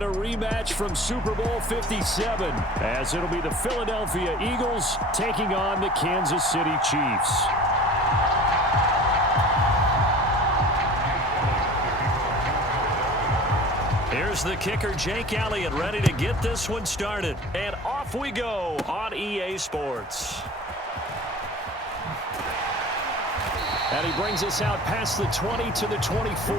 A rematch from Super Bowl 57, as it'll be the Philadelphia Eagles taking on the Kansas City Chiefs. Here's the kicker, Jake Elliott, ready to get this one started. And off we go on EA Sports. And he brings us out past the 20 to the 24.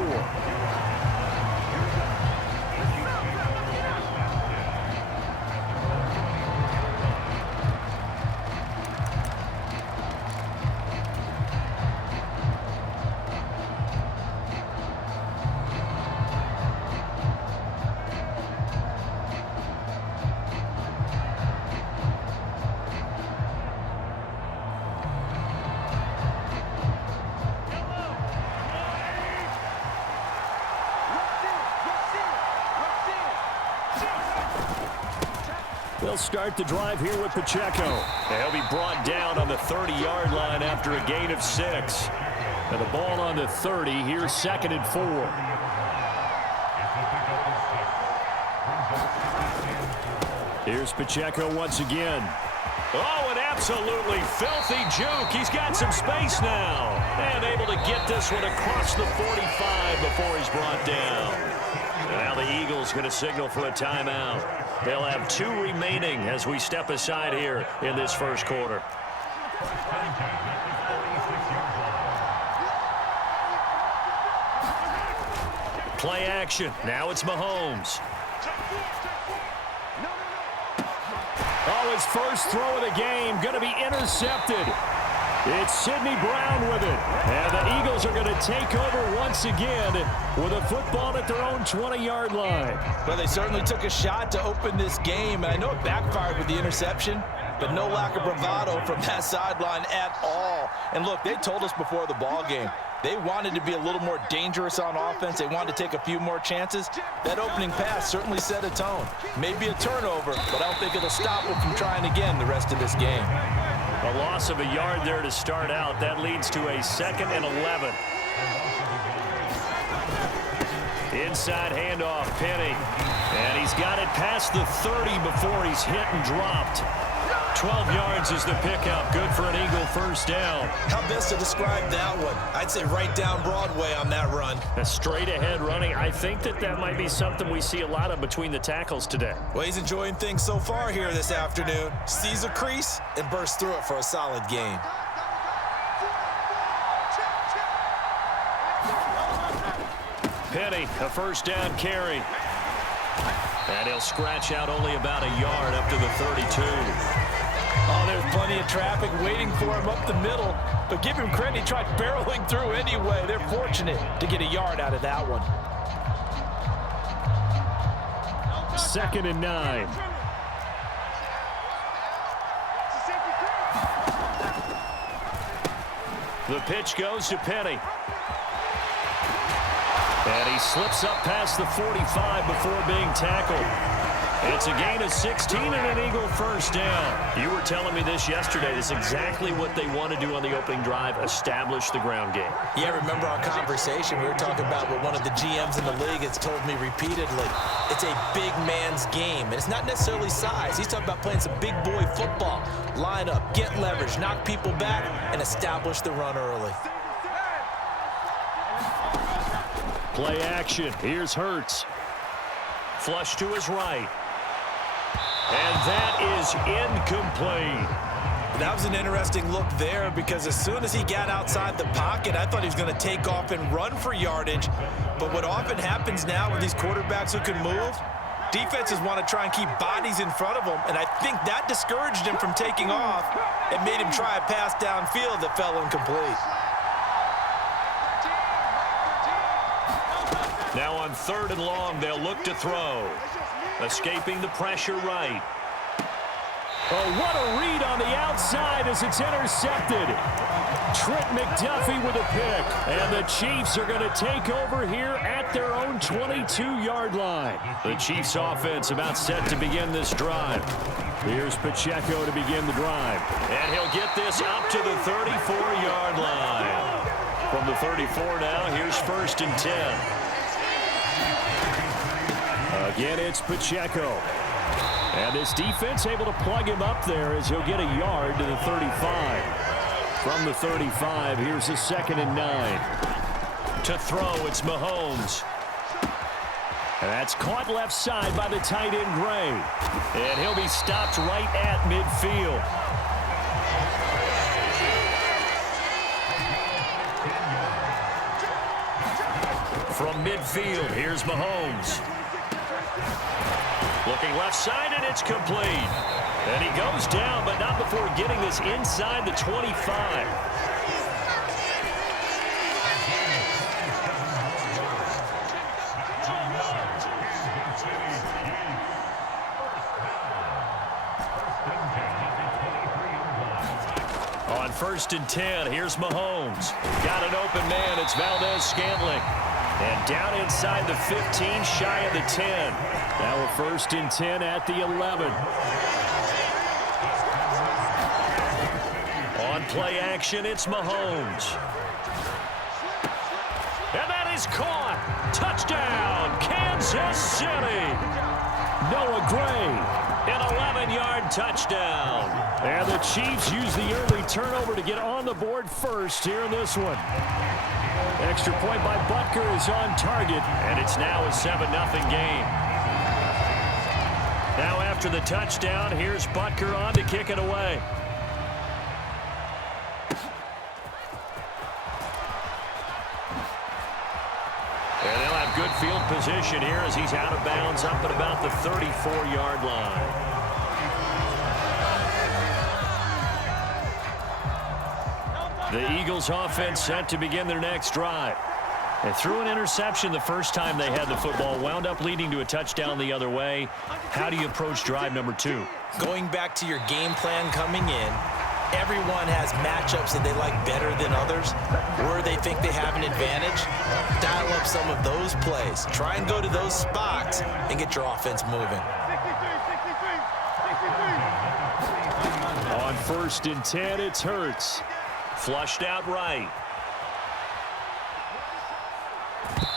They'll start the drive here with Pacheco. He'll be brought down on the 30-yard line after a gain of 6. And the ball on the 30. Here's 2nd and 4. Here's Pacheco once again. Oh, an absolutely filthy juke. He's got some space now. And able to get this one across the 45 before he's brought down. And now the Eagles going to signal for a timeout. They'll have 2 remaining as we step aside here in this first quarter. Play action. Now it's Mahomes. Oh, his first throw of the game going to be intercepted. It's Sidney Brown with it. And the Eagles are going to take over once again with a football at their own 20-yard line. Well, they certainly took a shot to open this game. And I know it backfired with the interception, but no lack of bravado from that sideline at all. And look, they told us before the ball game, they wanted to be a little more dangerous on offense. They wanted to take a few more chances. That opening pass certainly set a tone. Maybe a turnover, but I don't think it'll stop them from trying again the rest of this game. A loss of a yard there to start out. That leads to a 2nd and 11. Inside handoff, Penny. And he's got it past the 30 before he's hit and dropped. 12 yards is the pickup. Good for an Eagle first down. How best to describe that one? I'd say right down Broadway on that run. A straight ahead running. I think that might be something we see a lot of between the tackles today. Well, he's enjoying things so far here this afternoon. Sees a crease and bursts through it for a solid gain. Penny, a first down carry. And he'll scratch out only about a yard up to the 32. Oh, there's plenty of traffic waiting for him up the middle. But give him credit, he tried barreling through anyway. They're fortunate to get a yard out of that one. 2nd and 9. The pitch goes to Penny. And he slips up past the 45 before being tackled. It's a gain of 16 and an Eagle first down. You were telling me this yesterday. This is exactly what they want to do on the opening drive, establish the ground game. Yeah, remember our conversation. We were talking about what one of the GMs in the league has told me repeatedly. It's a big man's game, and it's not necessarily size. He's talking about playing some big boy football. Line up, get leverage, knock people back, and establish the run early. Play action. Here's Hurts. Flush to his right. And that is incomplete. That was an interesting look there because as soon as he got outside the pocket, I thought he was going to take off and run for yardage. But what often happens now with these quarterbacks who can move, defenses want to try and keep bodies in front of them, and I think that discouraged him from taking off and made him try a pass downfield that fell incomplete. Now on 3rd and long, they'll look to throw. Escaping the pressure right. Oh, what a read on the outside as it's intercepted. Trent McDuffie with a pick. And the Chiefs are going to take over here at their own 22-yard line. The Chiefs offense about set to begin this drive. Here's Pacheco to begin the drive. And he'll get this up to the 34-yard line. From the 34 now, here's 1st and 10. Again, it's Pacheco. And this defense able to plug him up there as he'll get a yard to the 35. From the 35, here's a 2nd and 9. To throw, it's Mahomes. And that's caught left side by the tight end, Gray. And he'll be stopped right at midfield. From midfield, here's Mahomes. Looking left side, and it's complete. And he goes down, but not before getting this inside the 25. On 1st and 10, here's Mahomes. Got an open man, it's Valdez-Scantling. And down inside the 15, shy of the 10. Now a 1st and 10 at the 11. On play action, it's Mahomes. And that is caught. Touchdown, Kansas City. Noah Gray, an 11-yard touchdown. And the Chiefs use the early turnover to get on the board first here in this one. Extra point by Butker is on target, and it's now a 7-0 game. Now after the touchdown, here's Butker on to kick it away. And they'll have good field position here as he's out of bounds up at about the 34-yard line. The Eagles offense set to begin their next drive. They threw an interception the first time they had the football, wound up leading to a touchdown the other way. How do you approach drive number 2? Going back to your game plan coming in, everyone has matchups that they like better than others, where they think they have an advantage. Dial up some of those plays. Try and go to those spots and get your offense moving. On 1st and 10, it's Hurts. Flushed out right.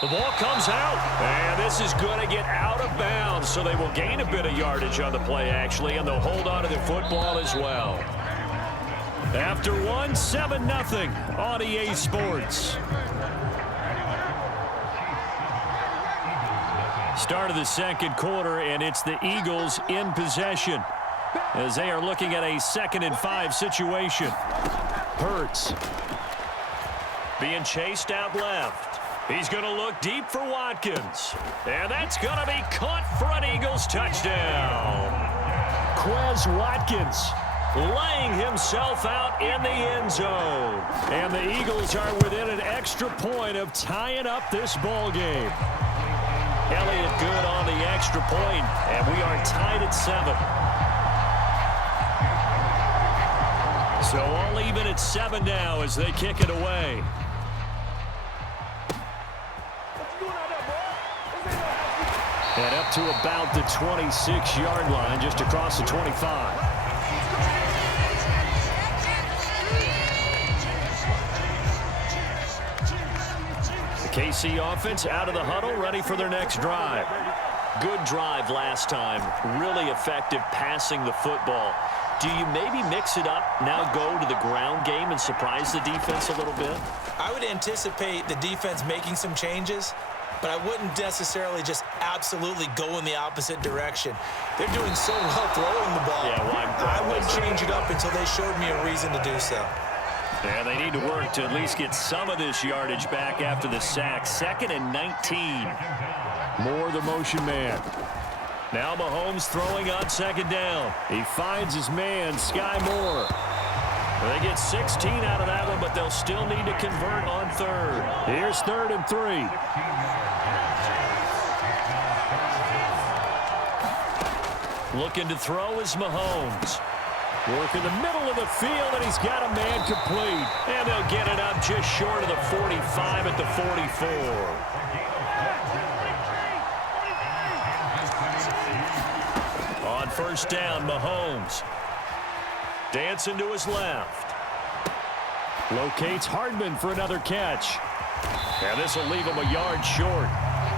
The ball comes out, and this is going to get out of bounds, so they will gain a bit of yardage on the play, actually, and they'll hold on to the football as well. After 7-0 on EA Sports. Start of the second quarter, and it's the Eagles in possession as they are looking at a 2nd and 5 situation. Hurts being chased out left. He's going to look deep for Watkins. And that's going to be caught for an Eagles touchdown. Quez Watkins laying himself out in the end zone. And the Eagles are within an extra point of tying up this ball game. Elliott good on the extra point, and we are tied at 7. So all even at 7 now as they kick it away. And up to about the 26-yard line, just across the 25. The KC offense out of the huddle, ready for their next drive. Good drive last time. Really effective passing the football. Do you maybe mix it up, now go to the ground game and surprise the defense a little bit? I would anticipate the defense making some changes, but I wouldn't necessarily just absolutely go in the opposite direction. They're doing so well throwing the ball. Yeah, well, I wouldn't change it up until they showed me a reason to do so. Yeah, they need to work to at least get some of this yardage back after the sack. 2nd and 19. Moore the motion man. Now Mahomes throwing on 2nd down. He finds his man, Sky Moore. They get 16 out of that one, but they'll still need to convert on 3rd. Here's 3rd and 3. Looking to throw is Mahomes. Work in the middle of the field, and he's got a man complete. And they'll get it up just short of the 45 at the 44. On 1st down, Mahomes. Dancing to his left. Locates Hardman for another catch. And this will leave him a yard short.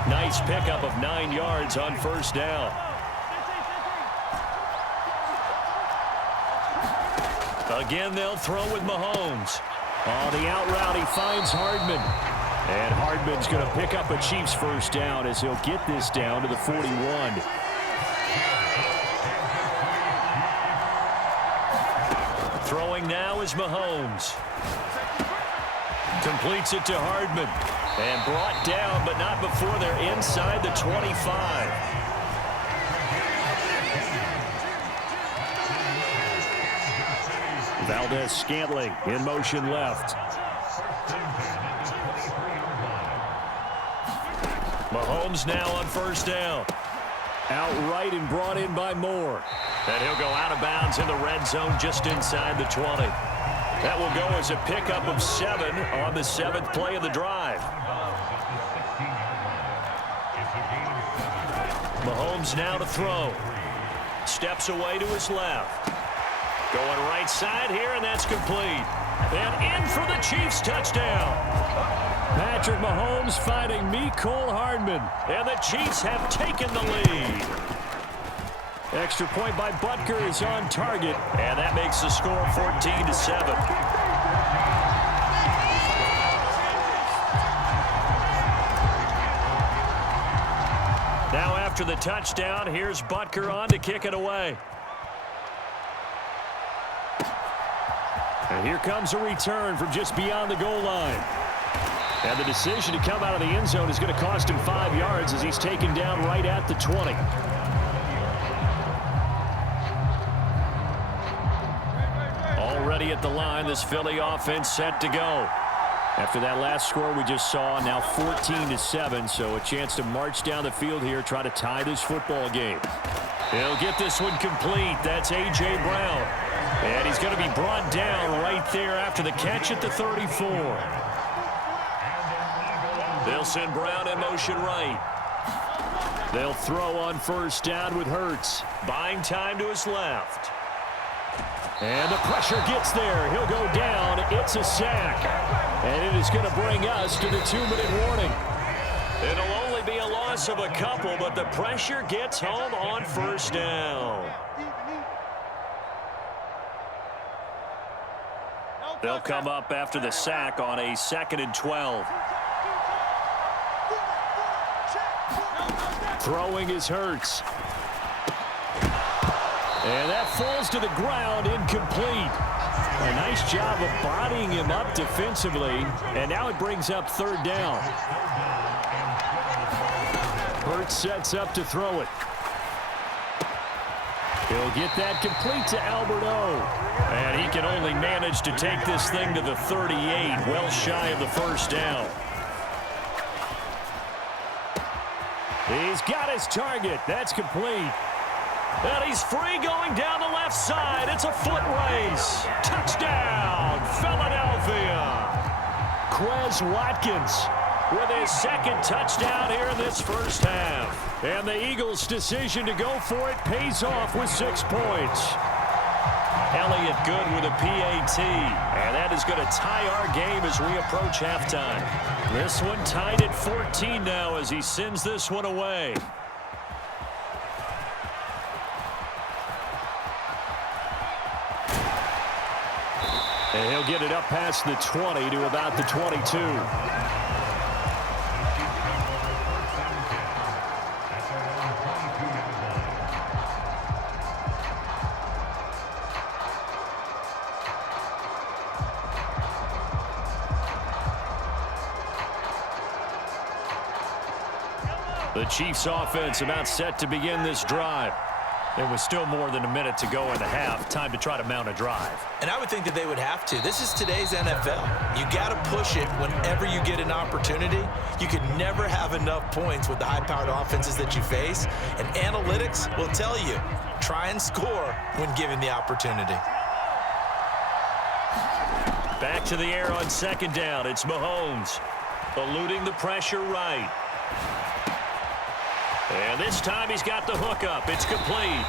Nice pickup of 9 yards on first down. Again, they'll throw with Mahomes. On the out route, he finds Hardman. And Hardman's going to pick up a Chiefs first down as he'll get this down to the 41. Throwing now is Mahomes. Completes it to Hardman. And brought down, but not before they're inside the 25. Valdez-Scantling in motion left. Mahomes now on first down. Outright and brought in by Moore. And he'll go out of bounds in the red zone just inside the 20. That will go as a pickup of 7 on the 7th play of the drive. Mahomes now to throw. Steps away to his left. Going right side here, and that's complete. And in for the Chiefs touchdown. Patrick Mahomes finding Mecole Hardman. And the Chiefs have taken the lead. Extra point by Butker is on target. And that makes the score 14-7. Now after the touchdown, here's Butker on to kick it away. And here comes a return from just beyond the goal line. And the decision to come out of the end zone is going to cost him 5 yards as he's taken down right at the 20. Already at the line, this Philly offense set to go. After that last score we just saw, now 14-7, so a chance to march down the field here, try to tie this football game. He'll get this one complete. That's A.J. Brown. And he's going to be brought down right there after the catch at the 34. They'll send Brown in motion right. They'll throw on first down with Hurts. Buying time to his left. And the pressure gets there. He'll go down. It's a sack. And it is going to bring us to the 2-minute warning. It'll only be a loss of a couple, but the pressure gets home on first down. They'll come up after the sack on a 2nd and 12. Throwing is Hurts. And that falls to the ground, incomplete. A nice job of bodying him up defensively. And now it brings up 3rd down. Hurts sets up to throw it. He'll get that complete to Albert O. And he can only manage to take this thing to the 38, well shy of the first down. He's got his target. That's complete. And he's free going down the left side. It's a foot race. Touchdown, Philadelphia. Quez Watkins with his 2nd touchdown here in this first half. And the Eagles' decision to go for it pays off with 6 points. Elliott good with a PAT. And that is going to tie our game as we approach halftime. This one tied at 14 now as he sends this one away. And he'll get it up past the 20 to about the 22. The Chiefs offense about set to begin this drive. There was still more than a minute to go in the half. Time to try to mount a drive. And I would think that they would have to. This is today's NFL. You got to push it whenever you get an opportunity. You can never have enough points with the high-powered offenses that you face. And analytics will tell you, try and score when given the opportunity. Back to the air on 2nd down. It's Mahomes eluding the pressure right. And this time he's got the hook up. It's complete.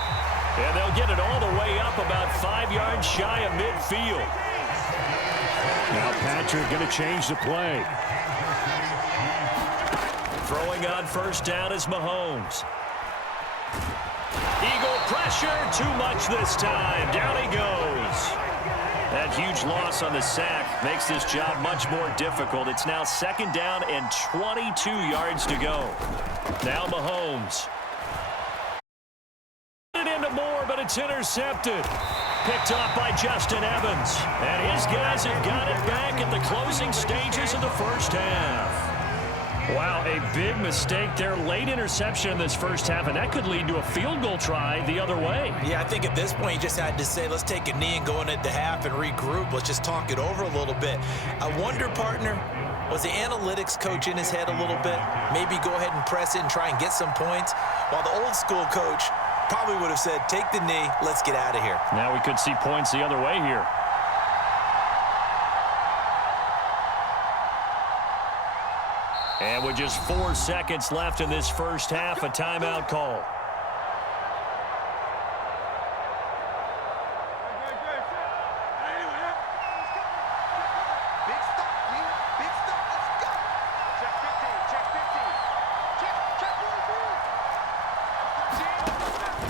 And they'll get it all the way up about 5 yards shy of midfield. Now Patrick going to change the play. Throwing on first down is Mahomes. Eagle pressure, too much this time. Down he goes. That huge loss on the sack makes this job much more difficult. It's now 2nd down and 22 yards to go. Now Mahomes. Into more, but it's intercepted. Picked off by Justin Evans. And his guys have got it back at the closing stages of the first half. Wow, a big mistake there. Late interception in this first half, and that could lead to a field goal try the other way. Yeah, I think at this point you just had to say, let's take a knee and go into half and regroup. Let's just talk it over a little bit. I wonder, partner, was the analytics coach in his head a little bit? Maybe go ahead and press it and try and get some points? While the old school coach probably would have said, take the knee, let's get out of here. Now we could see points the other way here. And with just 4 seconds left in this first half, a timeout call.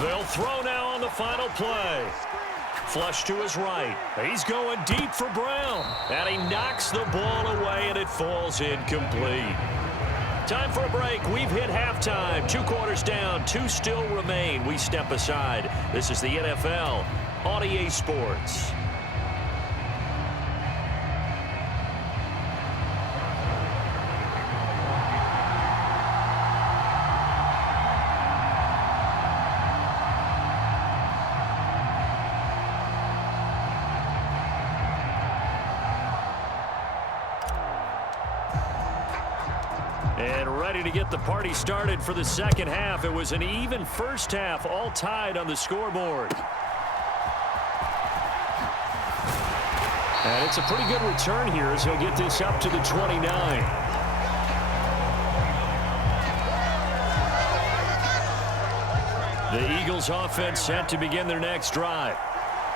They'll throw now on the final play. Flush to his right. He's going deep for Brown. And he knocks the ball away, and it falls incomplete. Time for a break. We've hit halftime. 2 quarters down. 2 still remain. We step aside. This is the NFL on EA Sports. And ready to get the party started for the second half. It was an even first half, all tied on the scoreboard. And it's a pretty good return here as he'll get this up to the 29. The Eagles offense set to begin their next drive.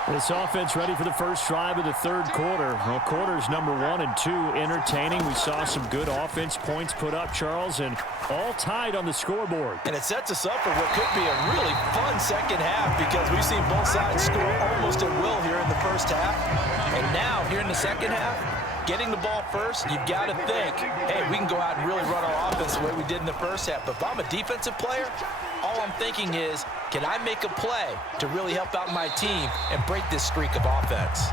This offense ready for the first drive of the third quarter. Well, quarters number 1 and 2 entertaining. We saw some good offense points put up, Charles, and all tied on the scoreboard. And it sets us up for what could be a really fun second half because we've seen both sides score almost at will here in the first half. And now, here in the second half, getting the ball first, you've got to think, hey, we can go out and really run our offense the way we did in the first half. But if I'm a defensive player, all I'm thinking is, can I make a play to really help out my team and break this streak of offense?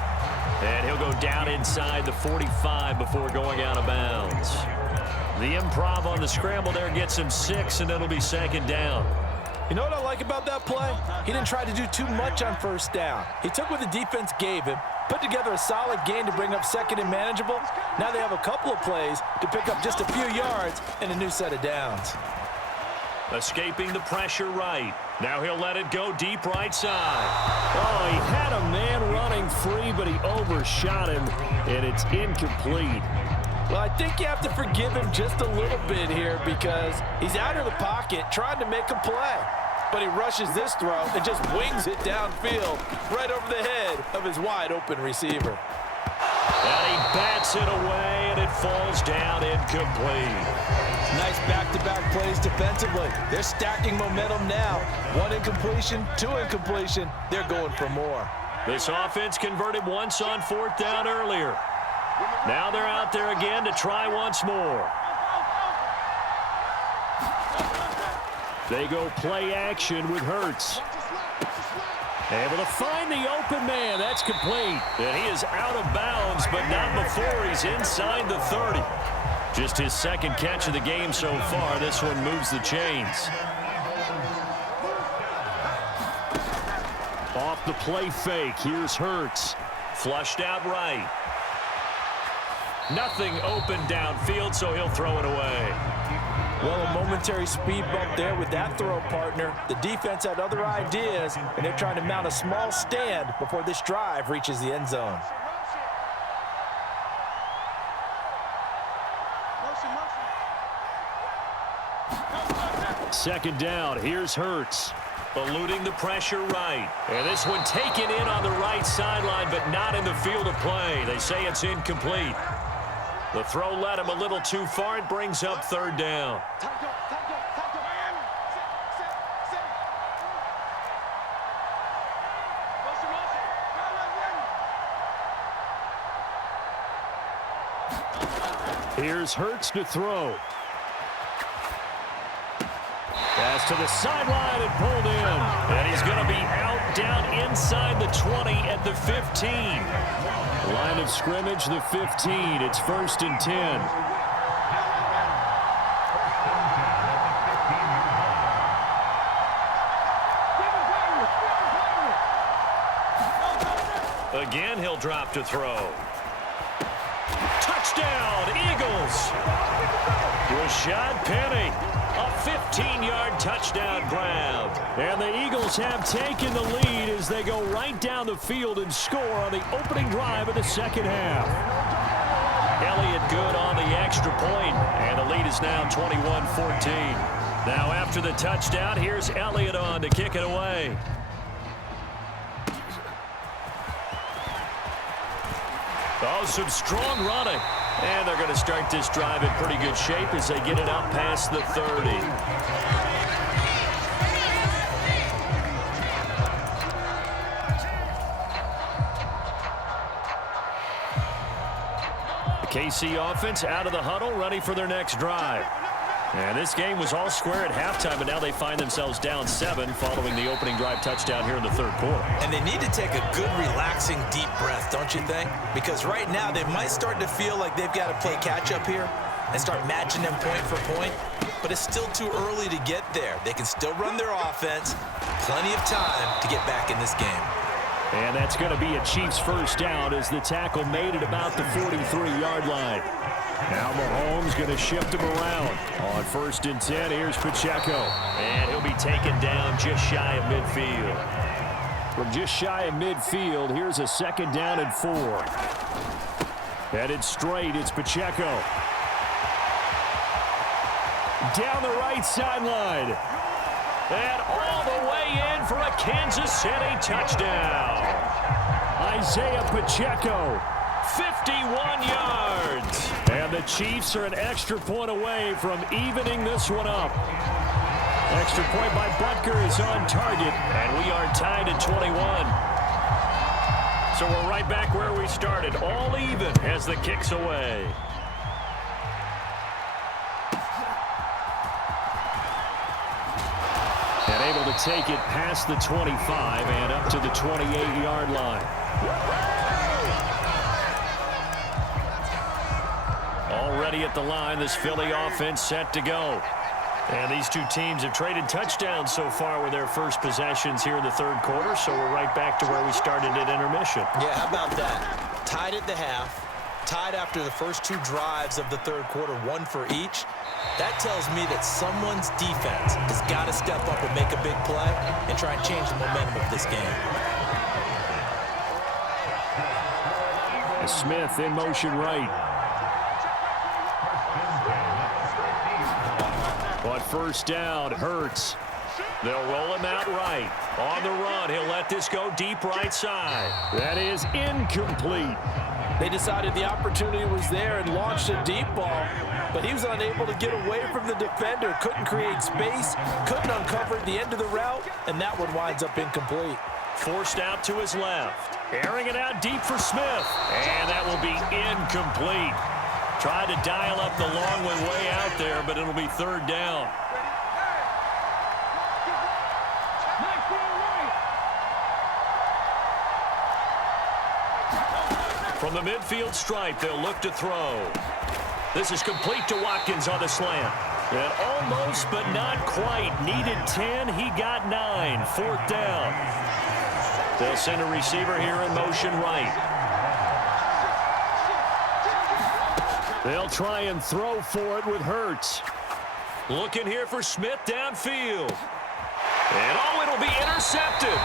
And he'll go down inside the 45 before going out of bounds. The improv on the scramble there gets him 6, and it'll be 2nd down. You know what I like about that play? He didn't try to do too much on first down. He took what the defense gave him, put together a solid gain to bring up 2nd and manageable. Now they have a couple of plays to pick up just a few yards and a new set of downs. Escaping the pressure right. Now he'll let it go deep right side. Oh, he had a man running free, but he overshot him, and it's incomplete. Well, I think you have to forgive him just a little bit here because he's out of the pocket trying to make a play. But he rushes this throw and just wings it downfield right over the head of his wide-open receiver. And he bats it away, and it falls down incomplete. Nice back-to-back plays defensively. They're stacking momentum now. 1 incompletion, 2 incompletion. They're going for more. This offense converted once on 4th down earlier. Now they're out there again to try once more. They go play action with Hurts. Able to find the open man. That's complete. And he is out of bounds, but not before he's inside the 30. Just his 2nd catch of the game so far. This one moves the chains. Off the play fake. Here's Hurts. Flushed out right. Nothing open downfield, so he'll throw it away. Well, a momentary speed bump there with that throw, partner. The defense had other ideas, and they're trying to mount a small stand before this drive reaches the end zone. Second down. Here's Hurts. Eluding the pressure right. And this one taken in on the right sideline, but not in the field of play. They say it's incomplete. The throw led him a little too far. It brings up third down. Here's Hurts to throw. Pass to the sideline and pulled in. And he's going to be out down inside the 20 at the 15. Line of scrimmage, the 15. It's 1st and 10. Again, he'll drop to throw. Touchdown, Eagles. Rashad Penny, a 15-yard touchdown grab. And the Eagles have taken the lead as they go right down the field and score on the opening drive of the second half. Elliott good on the extra point, and the lead is now 21-14. Now after the touchdown, here's Elliott on to kick it away. Oh, some strong running. And they're going to start this drive in pretty good shape as they get it up past the 30. The KC offense out of the huddle, ready for their next drive. And this game was all square at halftime, but now they find themselves down 7 following the opening drive touchdown here in the third quarter. And they need to take a good, relaxing, deep breath, don't you think? Because right now they might start to feel like they've got to play catch-up here and start matching them point for point. But it's still too early to get there. They can still run their offense. Plenty of time to get back in this game. And that's going to be a Chiefs first down as the tackle made it about the 43-yard line. Now Mahomes going to shift him around. On 1st and 10, here's Pacheco. And he'll be taken down just shy of midfield. From just shy of midfield, here's a 2nd down and 4. Headed straight, it's Pacheco. Down the right sideline. And all the way in for a Kansas City touchdown. Isaiah Pacheco, 51 yards. And the Chiefs are an extra point away from evening this one up. Extra point by Butker is on target, and we are tied at 21. So we're right back where we started, all even as the kick's away. And able to take it past the 25 and up to the 28-yard line. Already at the line, this Philly offense set to go. And these two teams have traded touchdowns so far with their first possessions here in the third quarter, so we're right back to where we started at intermission. Yeah, how about that? Tied at the half, tied after the first 2 drives of the third quarter, 1 for each. That tells me that someone's defense has got to step up and make a big play and try and change the momentum of this game. Smith in motion right. On 1st down, Hurts. They'll roll him out right. On the run, he'll let this go deep right side. That is incomplete. They decided the opportunity was there and launched a deep ball, but he was unable to get away from the defender, couldn't create space, couldn't uncover the end of the route, and that one winds up incomplete. Forced out to his left. Airing it out deep for Smith. And that will be incomplete. Tried to dial up the long one way out there, but it'll be 3rd down. From the midfield stripe, they'll look to throw. This is complete to Watkins on the slant. And almost, but not quite. Needed 10, he got 9. 4th down. They'll send a receiver here in motion right. They'll try and throw for it with Hurts. Looking here for Smith downfield. And oh, it'll be intercepted.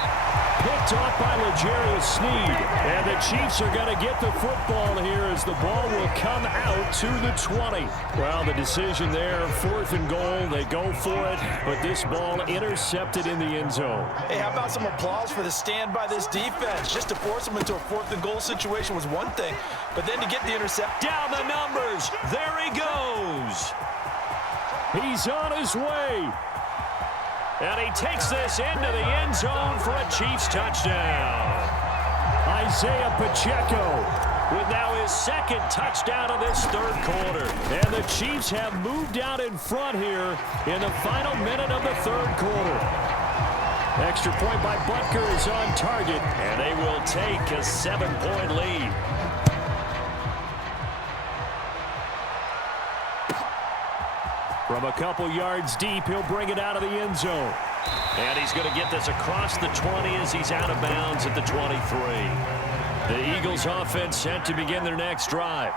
picked off by L'Jarius Sneed. And the Chiefs are going to get the football here as the ball will come out to the 20. Well, the decision there, 4th and goal. They go for it, but this ball intercepted in the end zone. Hey, how about some applause for the stand by this defense? Just to force them into a 4th and goal situation was one thing, but then to get the interception. Down the numbers. There he goes. He's on his way. And he takes this into the end zone for a Chiefs touchdown. Isaiah Pacheco with now his 2nd touchdown of this 3rd quarter. And the Chiefs have moved out in front here in the final minute of the 3rd quarter. Extra point by Butker is on target, and they will take a 7-point lead. From a couple yards deep, he'll bring it out of the end zone. And he's going to get this across the 20 as he's out of bounds at the 23. The Eagles offense set to begin their next drive.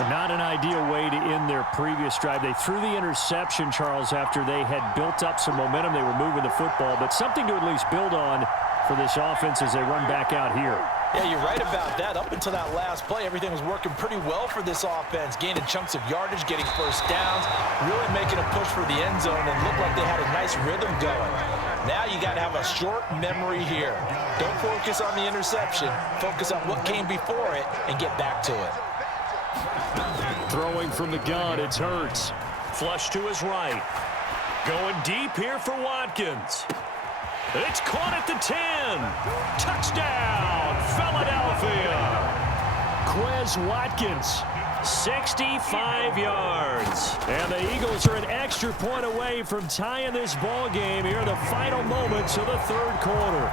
Not an ideal way to end their previous drive. They threw the interception, Charles, after they had built up some momentum. They were moving the football, but something to at least build on for this offense as they run back out here. Yeah, you're right about that. Up until that last play, everything was working pretty well for this offense, gaining chunks of yardage, getting first downs, really making a push for the end zone, and looked like they had a nice rhythm going. Now you got to have a short memory here. Don't focus on the interception. Focus on what came before it and get back to it. Throwing from the gun, it's Hurts. Flush to his right. Going deep here for Watkins. It's caught at the 10. Touchdown, Philadelphia. Quez Watkins, 65 yards. And the Eagles are an extra point away from tying this ball game here in the final moments of the 3rd quarter.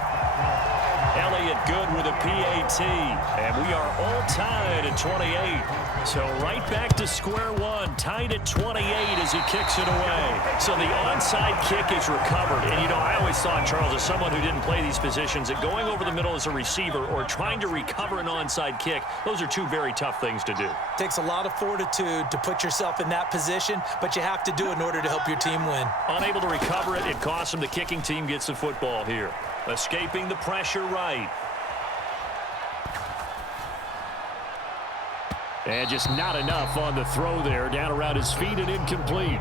Elliott Good with a PAT, and we are all tied at 28. So right back to square one, tied at 28 as he kicks it away. So the onside kick is recovered. And, you know, I always thought, Charles, as someone who didn't play these positions, that going over the middle as a receiver or trying to recover an onside kick, those are two very tough things to do. Takes a lot of fortitude to put yourself in that position, but you have to do it in order to help your team win. Unable to recover it, it costs him. The kicking team gets the football here. Escaping the pressure right. And just not enough on the throw there. Down around his feet and incomplete.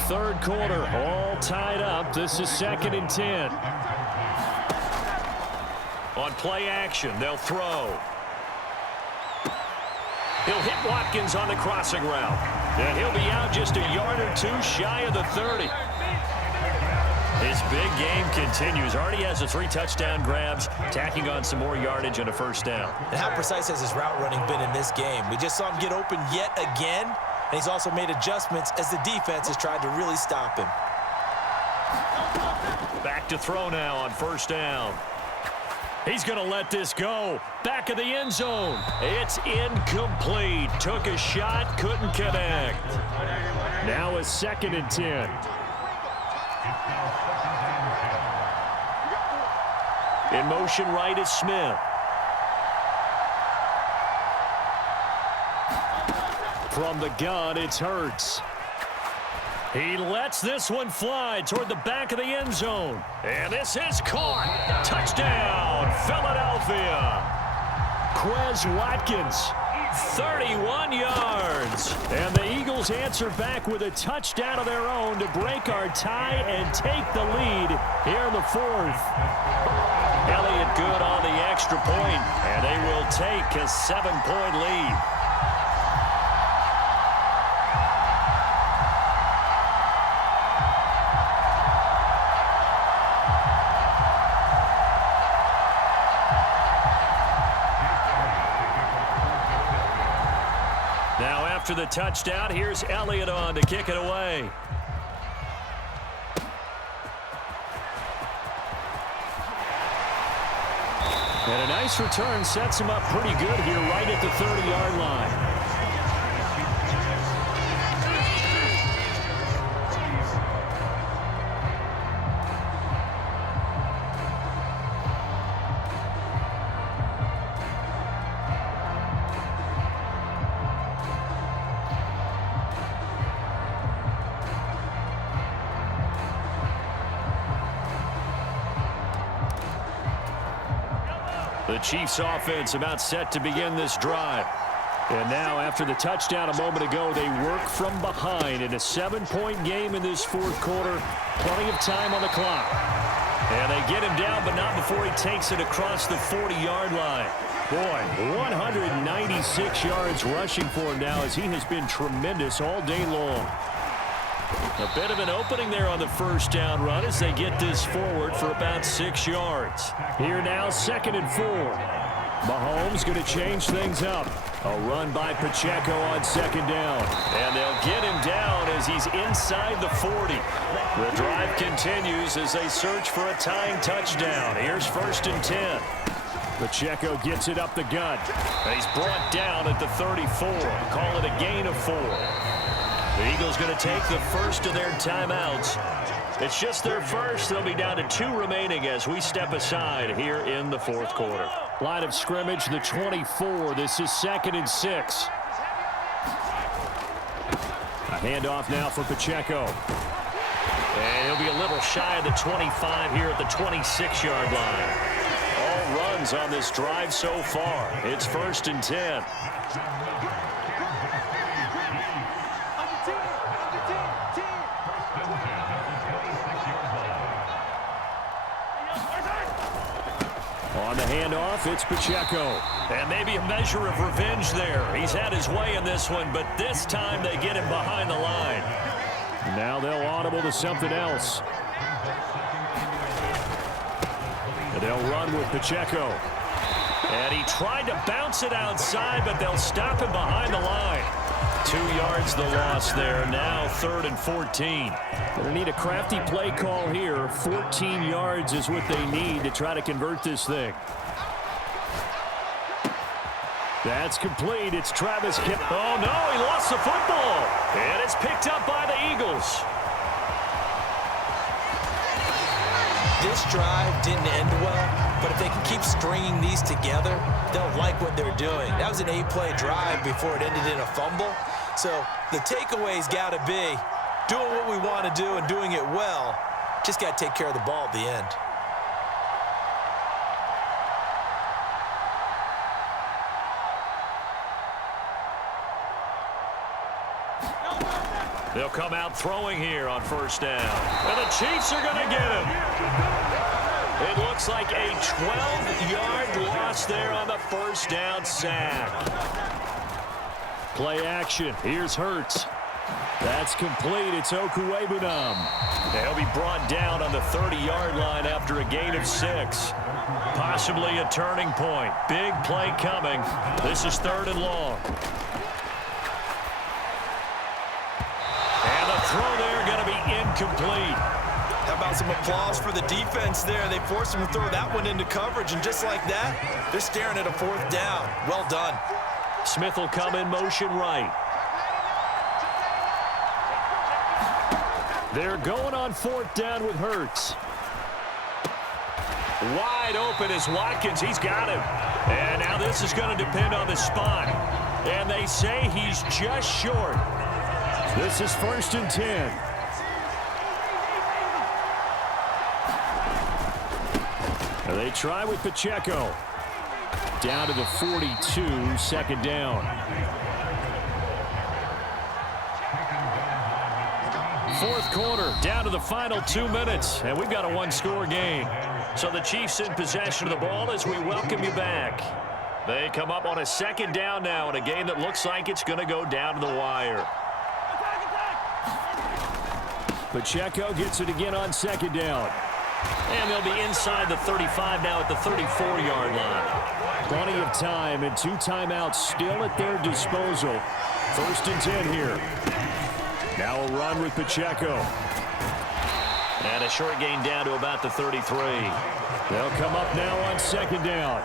3rd quarter, all tied up. This is 2nd and 10. On play action, they'll throw. He'll hit Watkins on the crossing route. And he'll be out just a yard or two shy of the 30. His big game continues. Already has the 3 touchdown grabs, tacking on some more yardage and a first down. And how precise has his route running been in this game? We just saw him get open yet again, and he's also made adjustments as the defense has tried to really stop him. Back to throw now on first down. He's going to let this go. Back of the end zone. It's incomplete. Took a shot, couldn't connect. Now a 2nd and 10. In motion right is Smith. From the gun, it's Hurts. He lets this one fly toward the back of the end zone. And this is caught. Touchdown, Philadelphia. Quez Watkins, 31 yards. And the Eagles answer back with a touchdown of their own to break our tie and take the lead here in the 4th. Elliott Good on the extra point, and they will take a 7-point lead. Now after the touchdown, here's Elliott on to kick it away. And a nice return sets him up pretty good here right at the 30-yard line. The Chiefs offense about set to begin this drive. And now after the touchdown a moment ago, they work from behind in a 7-point game in this fourth quarter. Plenty of time on the clock. And they get him down, but not before he takes it across the 40-yard line. Boy, 196 yards rushing for him now as he has been tremendous all day long. A bit of an opening there on the first down run as they get this forward for about 6 yards. Here now, 2nd and 4. Mahomes going to change things up. A run by Pacheco on 2nd down. And they'll get him down as he's inside the 40. The drive continues as they search for a tying touchdown. Here's 1st and 10. Pacheco gets it up the gut. And he's brought down at the 34. Call it a gain of 4. The Eagles going to take the first of their timeouts. It's just their first. They'll be down to 2 remaining as we step aside here in the fourth quarter. Line of scrimmage, the 24. This is 2nd and 6. A handoff now for Pacheco. And he'll be a little shy of the 25 here at the 26-yard line. All runs on this drive so far. It's 1st and 10. On the handoff, it's Pacheco. And maybe a measure of revenge there. He's had his way in this one, but this time they get him behind the line. Now they'll audible to something else. And they'll run with Pacheco. And he tried to bounce it outside, but they'll stop him behind the line. 2 yards the loss there. Now 3rd and 14. They'll need a crafty play call here. 14 yards is what they need to try to convert this thing. That's complete. It's Travis Kip. Oh, no, he lost the football. And it's picked up by the Eagles. This drive didn't end well, but if they can keep stringing these together, they'll like what they're doing. That was an 8-play drive before it ended in a fumble. So the takeaway's got to be doing what we want to do and doing it well. Just got to take care of the ball at the end. They'll come out throwing here on 1st down. And the Chiefs are going to get him. It looks like a 12-yard loss there on the 1st down sack. Play action. Here's Hurts. That's complete. It's Okwuegbunam. They'll be brought down on the 30-yard line after a gain of 6. Possibly a turning point. Big play coming. This is 3rd and long. And the throw there going to be incomplete. How about some applause for the defense there? They forced him to throw that one into coverage, and just like that, they're staring at a 4th down. Well done. Smith will come in motion right. They're going on 4th down with Hurts. Wide open is Watkins. He's got him. And now this is going to depend on the spot. And they say he's just short. This is 1st and 10. And they try with Pacheco. Down to the 42, 2nd down. 4th quarter, down to the final 2 minutes, and we've got a 1-score game. So the Chiefs in possession of the ball as we welcome you back. They come up on a 2nd down now in a game that looks like it's going to go down to the wire. Pacheco gets it again on 2nd down. And they'll be inside the 35 now at the 34-yard line. Plenty of time and 2 timeouts still at their disposal. 1st and 10 here. Now a run with Pacheco. And a short gain down to about the 33. They'll come up now on 2nd down.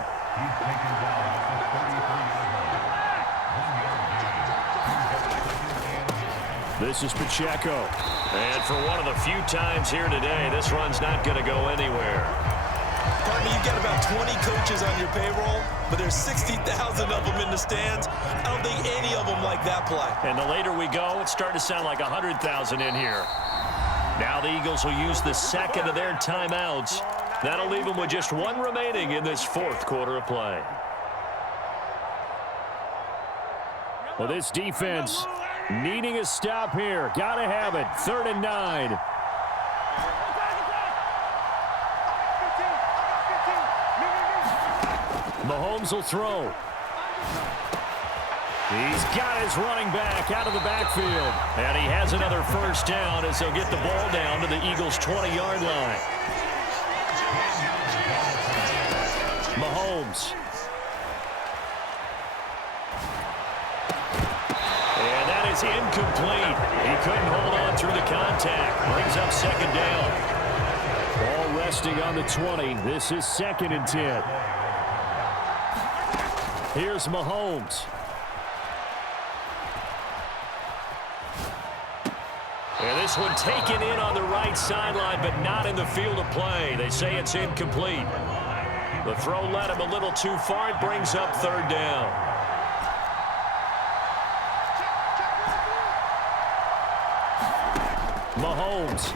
This is Pacheco. And for one of the few times here today, this run's not going to go anywhere. Pardon me, you've got about 20 coaches on your payroll, but there's 60,000 of them in the stands. I don't think any of them like that play. And the later we go, it's starting to sound like 100,000 in here. Now the Eagles will use the 2nd of their timeouts That'll leave them with just one remaining in this fourth quarter of play. Well, this defense needing a stop here. Got to have it. 3rd and 9. Mahomes will throw. He's got his running back out of the backfield. And he has another first down as they'll get the ball down to the Eagles' 20-yard line. Mahomes. And that is incomplete. He couldn't hold on through the contact. Brings up 2nd down. Ball resting on the 20. This is 2nd and 10. Here's Mahomes. And this one taken in on the right sideline, but not in the field of play. They say it's incomplete. The throw led him a little too far. It brings up 3rd down. Mahomes.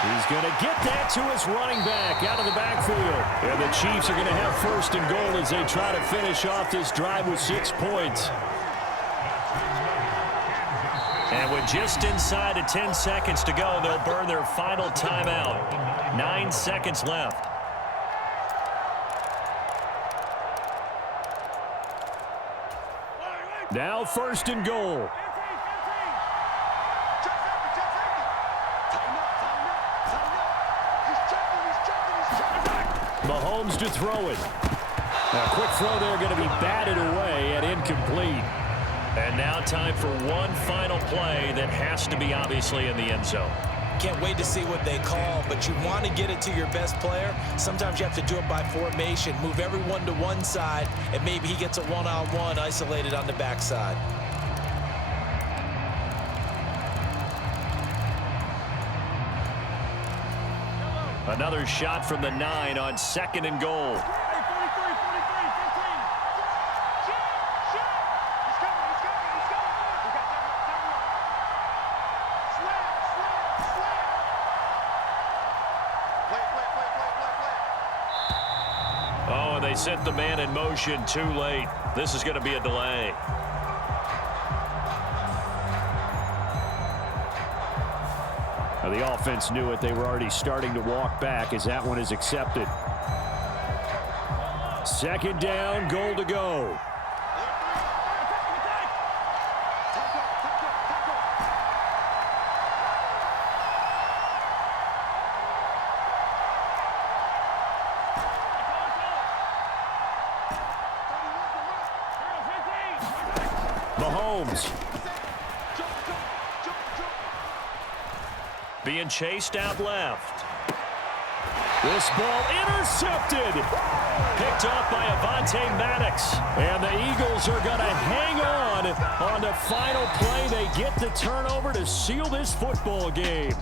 He's going to get that to his running back out of the backfield. And the Chiefs are going to have 1st and goal as they try to finish off this drive with 6 points. And with just inside of 10 seconds to go, they'll burn their final timeout. 9 seconds left. Now 1st and goal. Mahomes to throw it. A quick throw there going to be batted away and incomplete. And now time for one final play that has to be obviously in the end zone. Can't wait to see what they call, but you want to get it to your best player. Sometimes you have to do it by formation. Move everyone to one side, and maybe he gets a one-on-one isolated on the backside. Another shot from the 9 on 2nd and goal. Oh, and they sent the man in motion too late. This is going to be a delay. The offense knew it. They were already starting to walk back as that one is accepted. 2nd down, goal to go. Mahomes. Being chased out left. This ball intercepted. Picked off by Avonte Maddox. And the Eagles are going to hang on the final play. They get the turnover to seal this football game.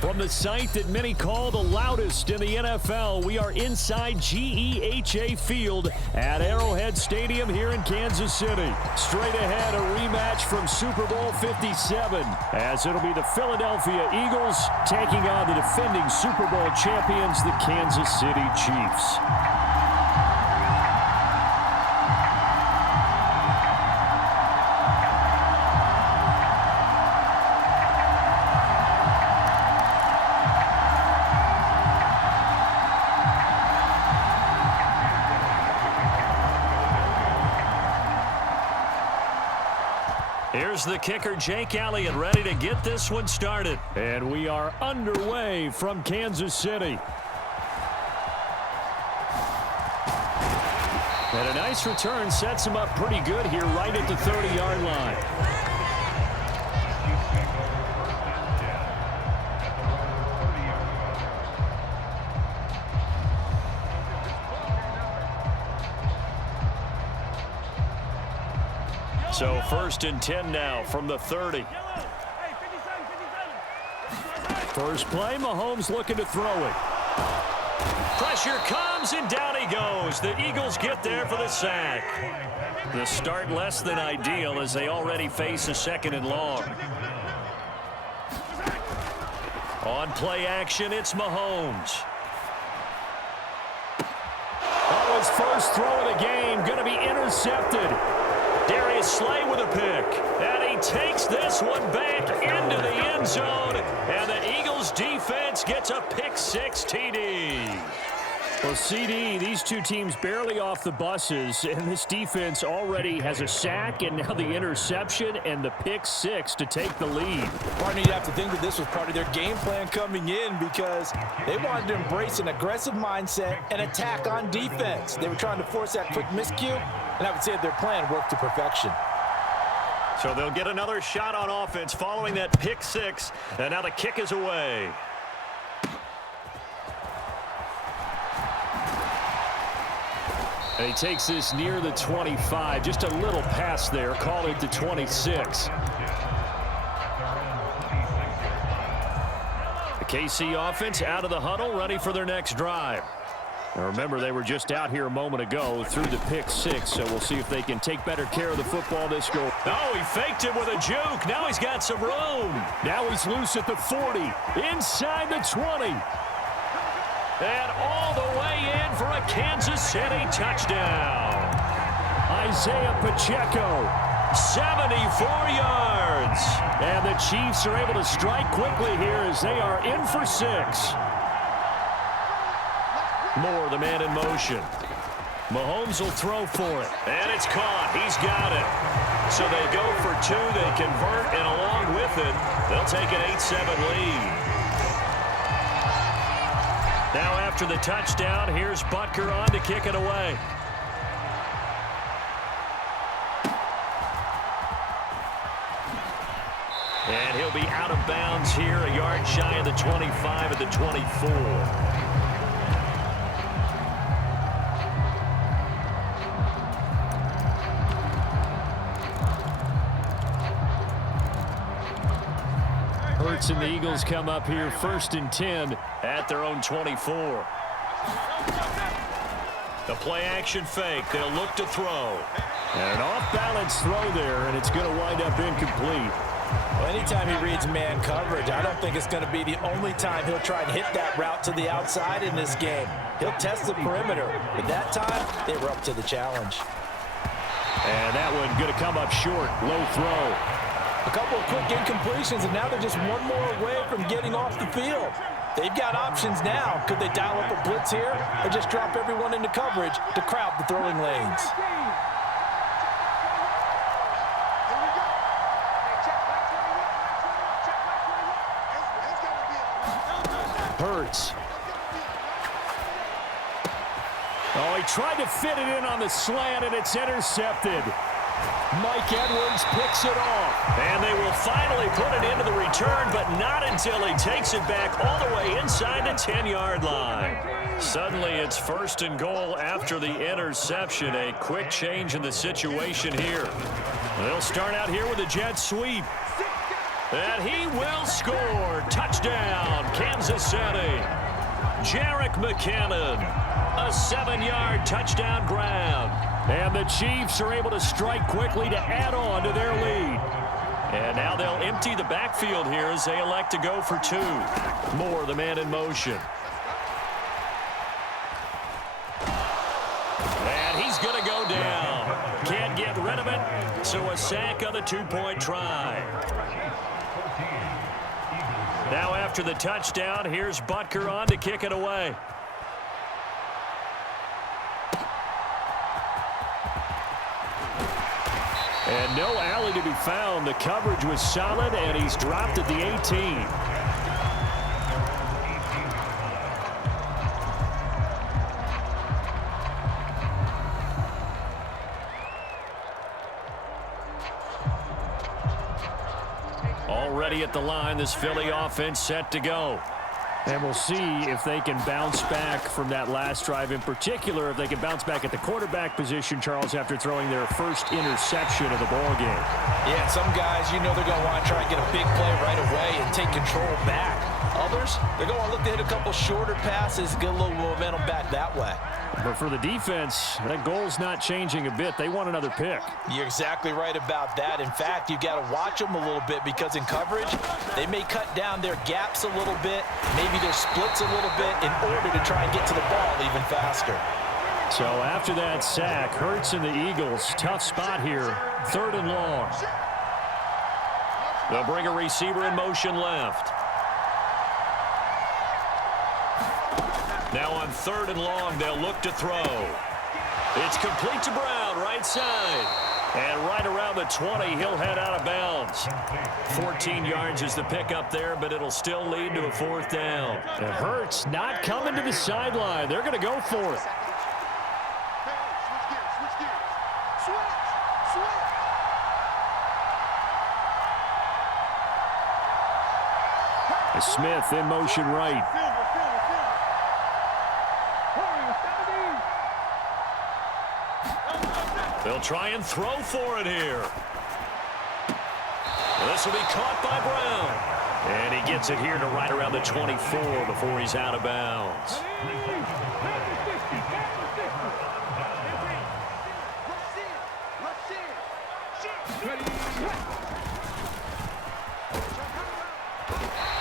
From the site that many call the loudest in the NFL, we are inside GEHA Field at Arrowhead Stadium here in Kansas City. Straight ahead, a rematch from Super Bowl 57, as it'll be the Philadelphia Eagles taking on the defending Super Bowl champions, the Kansas City Chiefs. Here's the kicker, Jake Elliott, ready to get this one started. And we are underway from Kansas City. And a nice return sets him up pretty good here right at the 30-yard line. So 1st and 10 now from the 30. First play, Mahomes looking to throw it. Pressure comes, and down he goes. The Eagles get there for the sack. The start less than ideal as they already face a 2nd and long. On play action, it's Mahomes. Oh, his first throw of the game going to be intercepted. Darius Slay with a pick. And he takes this one back into the end zone. And the Eagles defense gets a pick-6 TD. Well, CD, these two teams barely off the buses, and this defense already has a sack and now the interception and the pick-6 to take the lead. Partner, you have to think that this was part of their game plan coming in because they wanted to embrace an aggressive mindset and attack on defense. They were trying to force that quick miscue, and I would say that their plan worked to perfection. So they'll get another shot on offense following that pick-6, and now the kick is away. And he takes this near the 25. Just a little pass there. Call it the 26. The KC offense out of the huddle, ready for their next drive. Now remember, they were just out here a moment ago through the pick-6, so we'll see if they can take better care of the football this go. Oh, he faked it with a juke. Now he's got some room. Now he's loose at the 40, inside the 20. And all the way in for a Kansas City touchdown. Isaiah Pacheco, 74 yards. And the Chiefs are able to strike quickly here as they are in for 6. Moore, the man in motion. Mahomes will throw for it. And it's caught. He's got it. So they go for 2. They convert, and along with it, they'll take an 8-7 lead. Now after the touchdown, here's Butker on to kick it away. And he'll be out of bounds here, a yard shy of the 25 at the 24. Hurts and the Eagles come up here 1st and 10 at their own 24. The play action fake. They'll look to throw. And an off-balance throw there, and it's going to wind up incomplete. Well, anytime he reads man coverage, I don't think it's going to be the only time he'll try and hit that route to the outside in this game. He'll test the perimeter, but that time they were up to the challenge. And that one going to come up short. Low throw. A couple of quick incompletions, and now they're just one more away from getting off the field. They've got options now. Could they dial up a blitz here or just drop everyone into coverage to crowd the throwing lanes? Hurts. Oh, he tried to fit it in on the slant, and it's intercepted. Mike Edwards picks it off. And they will finally put it into the return, but not until he takes it back all the way inside the 10-yard line. Suddenly it's 1st and goal after the interception. A quick change in the situation here. They'll start out here with a jet sweep. And he will score. Touchdown, Kansas City. Jerick McKinnon, a 7-yard touchdown grab. And the Chiefs are able to strike quickly to add on to their lead. And now they'll empty the backfield here as they elect to go for 2. Moore, the man in motion. And he's going to go down. Can't get rid of it, so a sack on the 2-point try. Now after the touchdown, here's Butker on to kick it away. And no alley to be found. The coverage was solid, and he's dropped at the 18. Already at the line, this Philly offense set to go. And we'll see if they can bounce back from that last drive, in particular, if they can bounce back at the quarterback position, Charles, after throwing their first interception of the ballgame. Yeah, some guys, you know they're going to want to try and get a big play right away and take control back. Others, they're going to look to hit a couple shorter passes, get a little momentum back that way. But for the defense, that goal's not changing a bit. They want another pick. You're exactly right about that. In fact, you got to watch them a little bit because in coverage, they may cut down their gaps a little bit, maybe their splits a little bit in order to try and get to the ball even faster. So after that sack, Hurts and the Eagles, tough spot here, 3rd and long. They'll bring a receiver in motion left. Now on 3rd and long, they'll look to throw. It's complete to Brown, right side. And right around the 20, he'll head out of bounds. 14 yards is the pickup there, but it'll still lead to a 4th down. And Hurts not coming to the sideline. They're going to go for it. Smith in motion right. They'll try and throw for it here. This will be caught by Brown. And he gets it here to right around the 24 before he's out of bounds.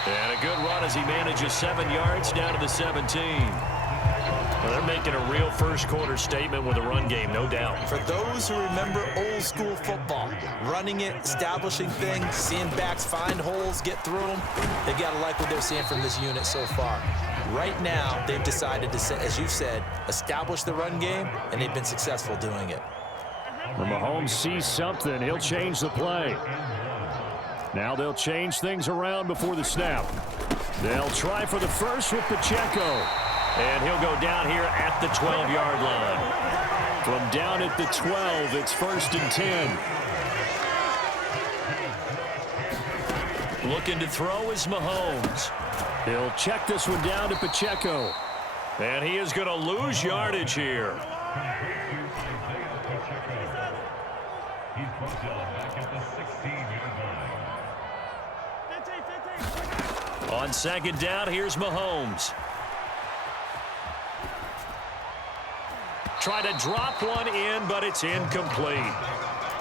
And a good run as he manages 7 yards down to the 17. Well, they're making a real first-quarter statement with a run game, no doubt. For those who remember old-school football, running it, establishing things, seeing backs find holes, get through them, they got to like what they're seeing from this unit so far. Right now, they've decided to, as you said, establish the run game, and they've been successful doing it. When Mahomes sees something, he'll change the play. Now they'll change things around before the snap. They'll try for the first with Pacheco. And he'll go down here at the 12-yard line. From down at the 12, it's 1st and 10. Looking to throw is Mahomes. He'll check this one down to Pacheco. And he is going to lose yardage here. On 2nd down, here's Mahomes. Try to drop one in, but it's incomplete.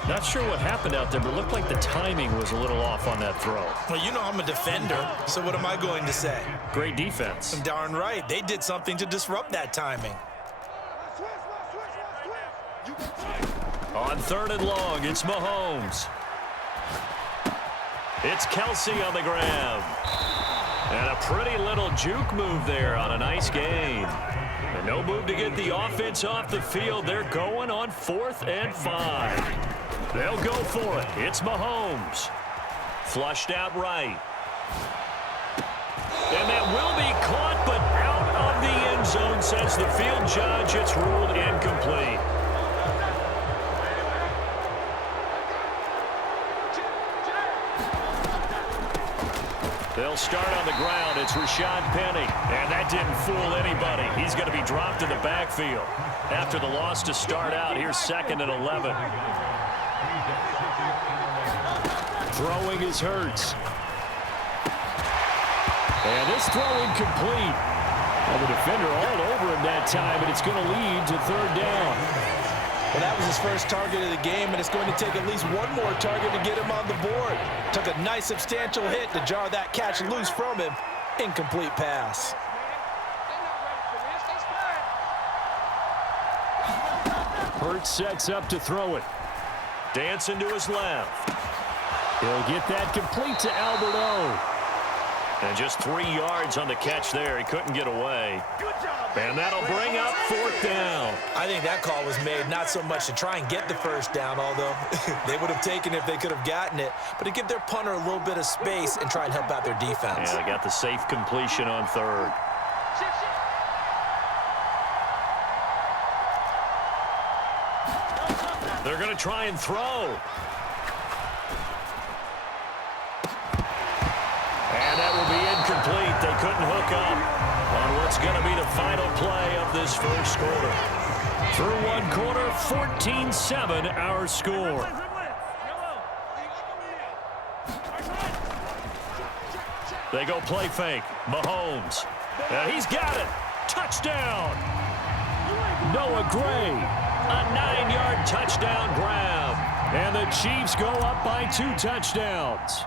Not sure what happened out there, but it looked like the timing was a little off on that throw. Well, you know I'm a defender, so what am I going to say? Great defense. Darn right. They did something to disrupt that timing. On 3rd and long, it's Mahomes. It's Kelsey on the grab. And a pretty little juke move there on a nice gain. And no move to get the offense off the field. They're going on 4th and 5. They'll go for it. It's Mahomes. Flushed out right. And that will be caught, but out of the end zone, says the field judge. It's ruled incomplete. They'll start on the ground. It's Rashad Penny. And that didn't fool anybody. He's going to be dropped in the backfield. After the loss to start out, here's 2nd and 11. Throwing is Hurts. And this throw incomplete. Well, the defender all over him that time, and it's going to lead to 3rd down. Well, that was his first target of the game, and it's going to take at least one more target to get him on the board. Took a nice substantial hit to jar that catch loose from him. Incomplete pass. Hurts sets up to throw it. Dancing to his left. He'll get that complete to Albert O. And just 3 yards on the catch there. He couldn't get away. And that'll bring up 4th down. I think that call was made not so much to try and get the first down, although they would have taken it if they could have gotten it, but to give their punter a little bit of space and try and help out their defense. Yeah, they got the safe completion on 3rd. They're going to try and throw. And that will be incomplete. They couldn't hook up on what's going to be the final play of this first quarter. Through 1 quarter, 14-7 our score. They go play fake. Mahomes. And he's got it. Touchdown. Noah Gray. A 9-yard touchdown grab. And the Chiefs go up by 2 touchdowns.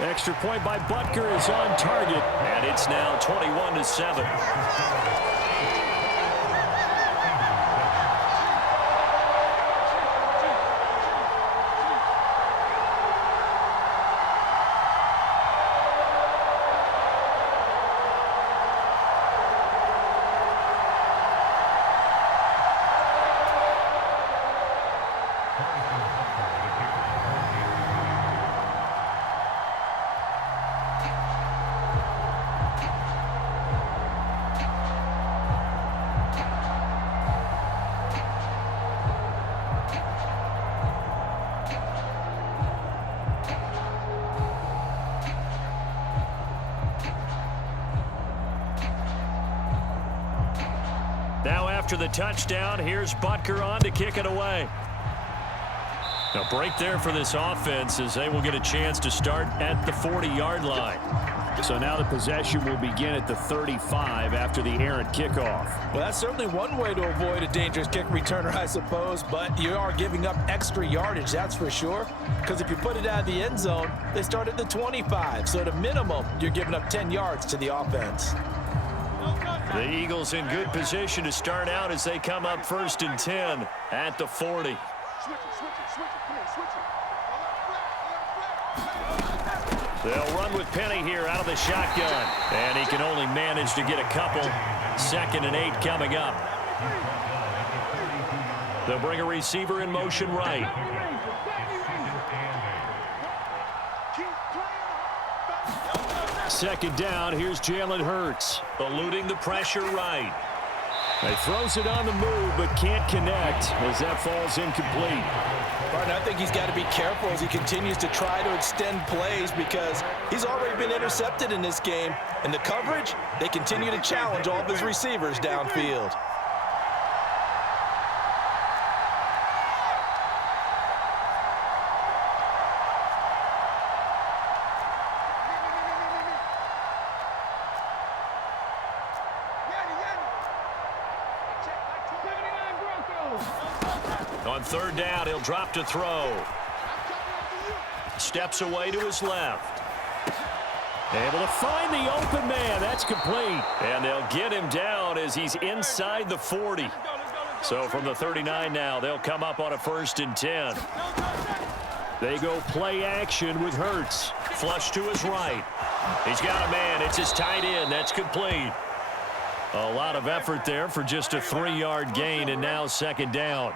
Extra point by Butker is on target. And it's now 21-7. Now after the touchdown, here's Butker on to kick it away. A break there for this offense as they will get a chance to start at the 40-yard line. So now the possession will begin at the 35 after the errant kickoff. Well, that's certainly one way to avoid a dangerous kick returner, I suppose, but you are giving up extra yardage, that's for sure. Because if you put it out of the end zone, they start at the 25. So at a minimum, you're giving up 10 yards to the offense. The Eagles in good position to start out as they come up 1st and 10 at the 40. They'll run with Penny here out of the shotgun. And he can only manage to get a couple. 2nd and 8 coming up. They'll bring a receiver in motion right. Second down, here's Jalen Hurts. Eluding the pressure right. He throws it on the move, but can't connect as that falls incomplete. Martin, I think he's got to be careful as he continues to try to extend plays because he's already been intercepted in this game. And the coverage, they continue to challenge all of his receivers downfield. On 3rd down, he'll drop to throw. Steps away to his left. Able to find the open man. That's complete. And they'll get him down as he's inside the 40. So from the 39 now, they'll come up on a 1st and 10. They go play action with Hurts. Flush to his right. He's got a man. It's his tight end. That's complete. A lot of effort there for just a 3-yard gain, and now 2nd down.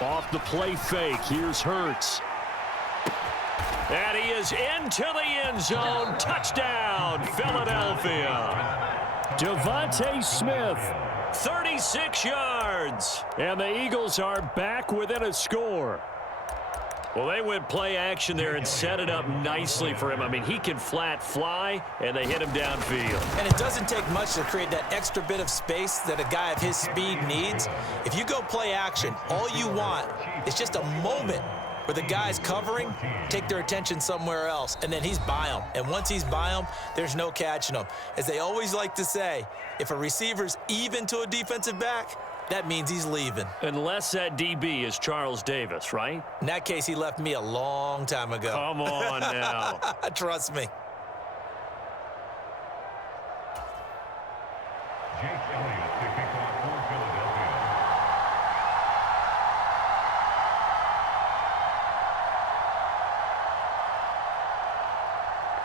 Off the play fake, here's Hurts. And he is into the end zone. Touchdown, Philadelphia. Devontae Smith, 36 yards. And the Eagles are back within a score. Well, they went play action there and set it up nicely for him. I mean, he can flat fly, and they hit him downfield. And it doesn't take much to create that extra bit of space that a guy of his speed needs. If you go play action, all you want is just a moment where the guys covering take their attention somewhere else, and then he's by them. And once he's by them, there's no catching him. As they always like to say, if a receiver's even to a defensive back, that means he's leaving. Unless that DB is Charles Davis, right? In that case, he left me a long time ago. Come on now. Trust me. Jake Elliott to kick off for Philadelphia.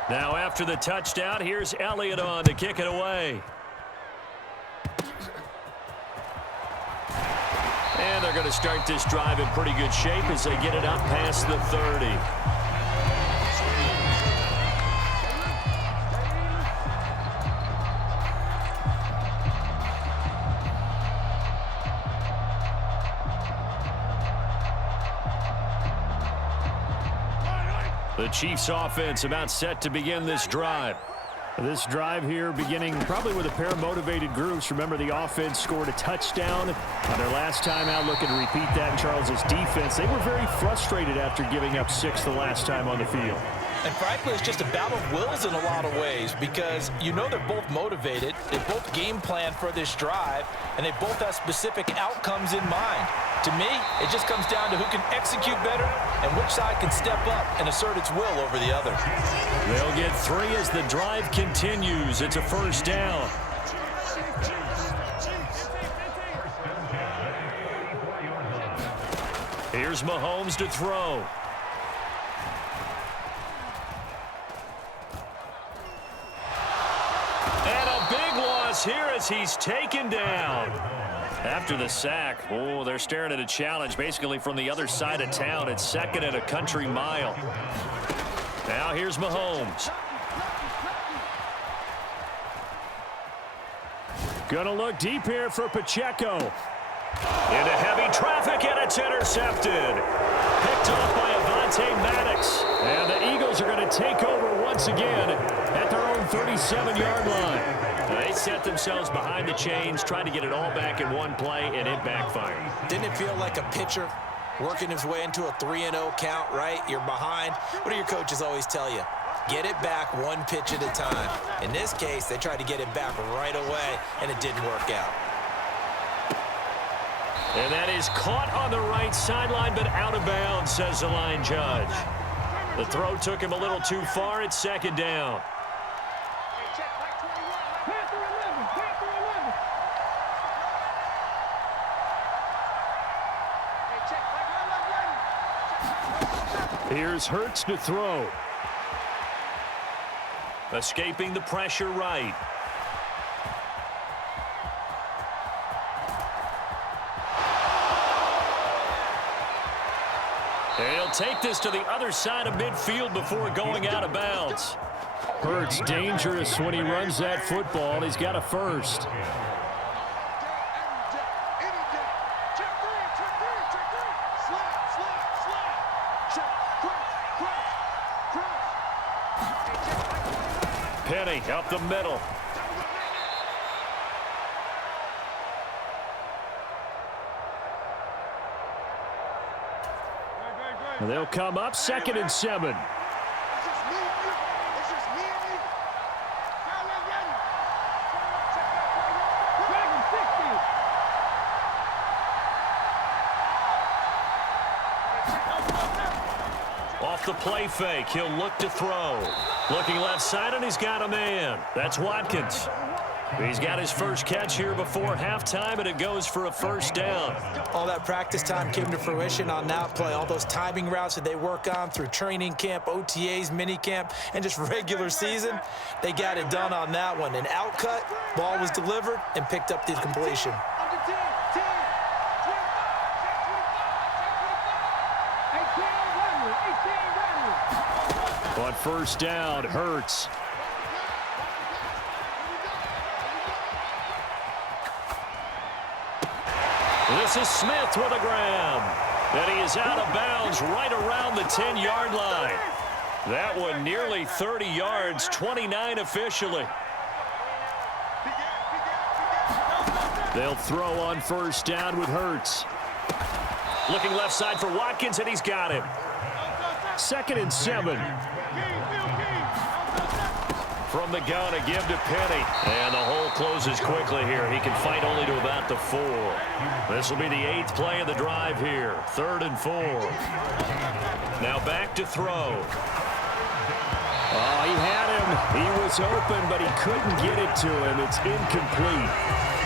Now after the touchdown, here's Elliott on to kick it away. And they're going to start this drive in pretty good shape as they get it up past the 30. The Chiefs offense about set to begin this drive. This drive here beginning probably with a pair of motivated groups. Remember, the offense scored a touchdown on their last time out. Looking to repeat that in Charles's defense. They were very frustrated after giving up 6 the last time on the field. And frankly, it's just a battle of wills in a lot of ways because you know they're both motivated. They both game plan for this drive, and they both have specific outcomes in mind. To me, it just comes down to who can execute better and which side can step up and assert its will over the other. They'll get 3 as the drive continues. It's a first down. Here's Mahomes to throw. And a big loss here as he's taken down. After the sack, oh, they're staring at a challenge basically from the other side of town. It's 2nd and a country mile. Now here's Mahomes. Gonna look deep here for Pacheco. Into heavy traffic, and it's intercepted. Picked off by Avonte Maddox. And the Eagles are going to take over once again at their own 37-yard line. They set themselves behind the chains, trying to get it all back in one play, and it backfired. Didn't it feel like a pitcher working his way into a 3-0 count, right? You're behind. What do your coaches always tell you? Get it back one pitch at a time. In this case, they tried to get it back right away, and it didn't work out. And that is caught on the right sideline, but out of bounds, says the line judge. The throw took him a little too far. It's 2nd down. Here's Hurts to throw. Escaping the pressure right. He'll take this to the other side of midfield before going out of bounds. Hurts dangerous when he runs that football. He's got a first. Penny up the middle. They'll come up 2nd and 7. Off the play fake, he'll look to throw. Looking left side, and he's got a man. That's Watkins. He's got his first catch here before halftime, and it goes for a first down. All that practice time came to fruition on that play. All those timing routes that they work on through training camp, OTAs, minicamp, and just regular season, they got it done on that one. An outcut, ball was delivered, and picked up the completion. On first down, Hurts. This is Smith with a grab. And he is out of bounds right around the 10-yard line. That one nearly 30 yards, 29 officially. They'll throw on first down with Hurts. Looking left side for Watkins, and he's got him. 2nd and 7. From the gun, a give to Penny. And the hole closes quickly here. He can fight only to about the 4. This will be the 8th play of the drive here. 3rd and 4. Now back to throw. Oh, he had him. He was open, but he couldn't get it to him. It's incomplete.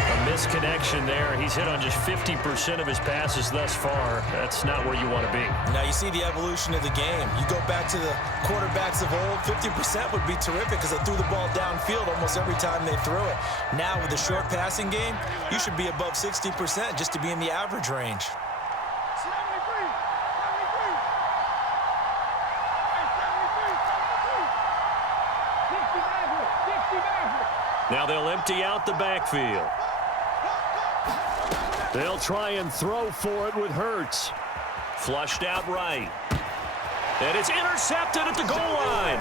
A misconnection there. He's hit on just 50% of his passes thus far. That's not where you want to be. Now you see the evolution of the game. You go back to the quarterbacks of old, 50% would be terrific because they threw the ball downfield almost every time they threw it. Now with the short passing game, you should be above 60% just to be in the average range. Now they'll empty out the backfield. They'll try and throw for it with Hurts. Flushed out right. And it's intercepted at the goal line.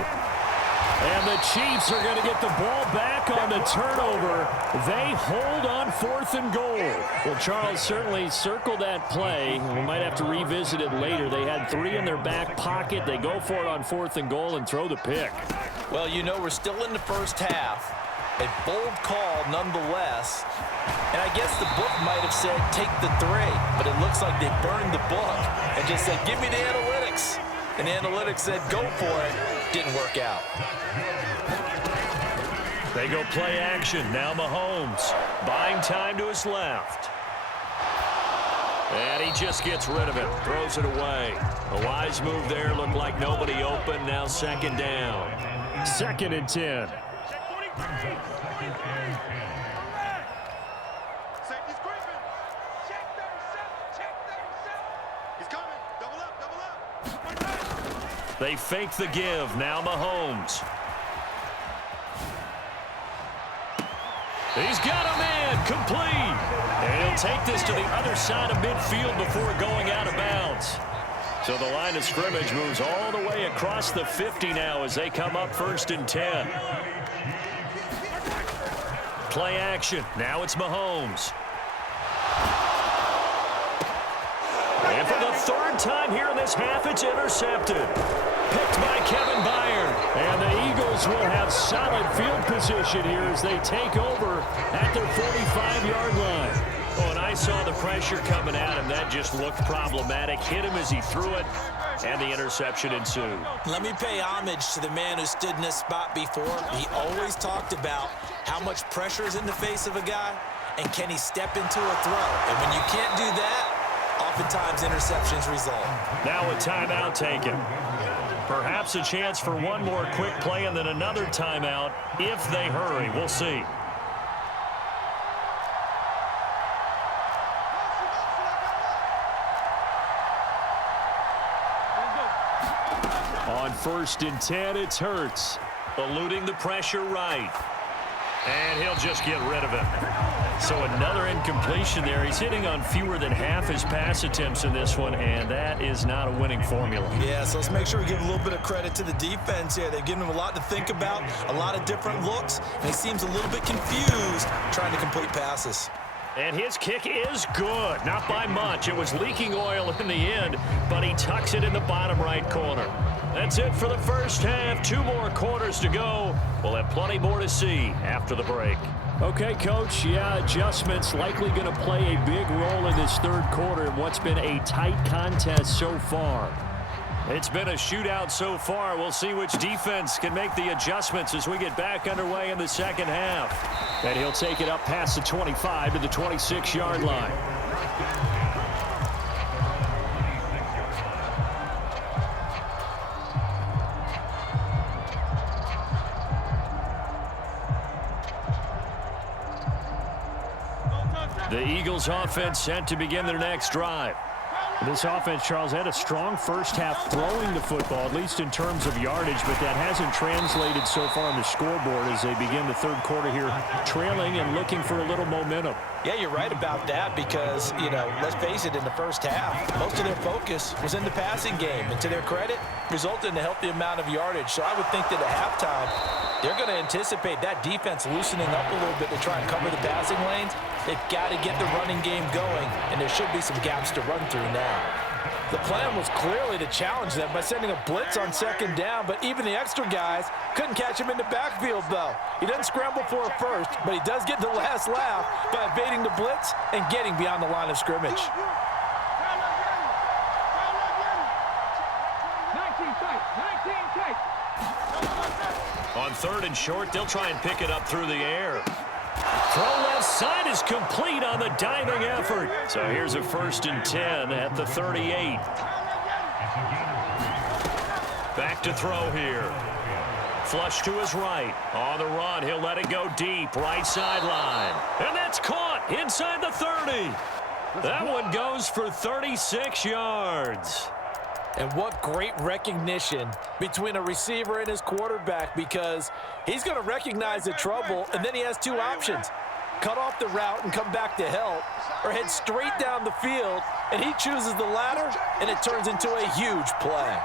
And the Chiefs are going to get the ball back on the turnover. They hold on 4th and goal. Well, Charles certainly circled that play. We might have to revisit it later. They had 3 in their back pocket. They go for it on 4th and goal and throw the pick. Well, you know, we're still in the first half. A bold call nonetheless. And I guess the book might have said take the 3, but it looks like they burned the book and just said give me the analytics. And the analytics said go for it. Didn't work out. They go play action. Now Mahomes buying time to his left. And he just gets rid of it. Throws it away. A wise move there. Looked like nobody open. Now 2nd down. 2nd and 10. They fake the give. Now Mahomes. He's got a man complete. And he'll take this to the other side of midfield before going out of bounds. So the line of scrimmage moves all the way across the 50 now as they come up 1st and 10. Play action. Now it's Mahomes. And for the 3rd time here in this half, it's intercepted. Picked by Kevin Byard. And the Eagles will have solid field position here as they take over at their 45-yard line. Oh, and I saw the pressure coming at him. That just looked problematic. Hit him as he threw it, and the interception ensued. Let me pay homage to the man who stood in this spot before. He always talked about how much pressure is in the face of a guy, and can he step into a throw. And when you can't do that, oftentimes interceptions result. Now a timeout taken. Perhaps a chance for one more quick play and then another timeout if they hurry. We'll see. On 1st and 10, it's Hurts. Eluding the pressure right. And he'll just get rid of it. So another incompletion there. He's hitting on fewer than half his pass attempts in this one, and that is not a winning formula. Yeah, so let's make sure we give a little bit of credit to the defense here. They've given him a lot to think about, a lot of different looks, and he seems a little bit confused trying to complete passes. And his kick is good. Not by much. It was leaking oil in the end, but he tucks it in the bottom right corner. That's it for the first half. 2 more quarters to go. We'll have plenty more to see after the break. Okay, Coach, yeah, adjustments likely going to play a big role in this 3rd quarter in what's been a tight contest so far. It's been a shootout so far. We'll see which defense can make the adjustments as we get back underway in the 2nd half. And he'll take it up past the 25 to the 26-yard line. The Eagles offense set to begin their next drive. This offense, Charles, had a strong first half throwing the football, at least in terms of yardage, but that hasn't translated so far on the scoreboard as they begin the 3rd quarter here, trailing and looking for a little momentum. Yeah, you're right about that because, you know, let's face it, in the first half, most of their focus was in the passing game. And to their credit, resulted in a healthy amount of yardage. So I would think that at halftime, they're going to anticipate that defense loosening up a little bit to try and cover the passing lanes. They've got to get the running game going, and there should be some gaps to run through now. The plan was clearly to challenge them by sending a blitz on 2nd down, but even the extra guys couldn't catch him in the backfield, though. He doesn't scramble for a first, but he does get the last laugh by evading the blitz and getting beyond the line of scrimmage. On 3rd and short, they'll try and pick it up through the air. Throw left side is complete on the diving effort. So here's a 1st and 10 at the 38. Back to throw here. Flush to his right. On the run, he'll let it go deep. Right sideline. And that's caught inside the 30. That one goes for 36 yards. And what great recognition between a receiver and his quarterback, because he's going to recognize the trouble, and then he has 2 options. Cut off the route and come back to help, or head straight down the field, and he chooses the latter, and it turns into a huge play.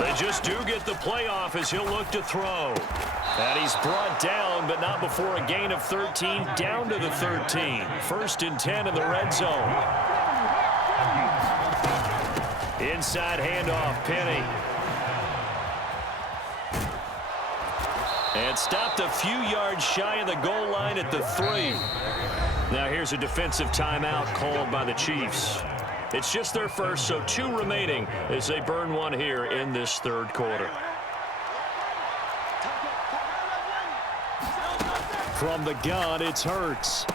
They just do get the playoff as he'll look to throw. And he's brought down, but not before a gain of 13, down to the 13. 1st and 10 in the red zone. Inside handoff, Penny. And stopped a few yards shy of the goal line at the 3. Now here's a defensive timeout called by the Chiefs. It's just their first, so 2 remaining as they burn one here in this 3rd quarter. From the gun, it's Hurts.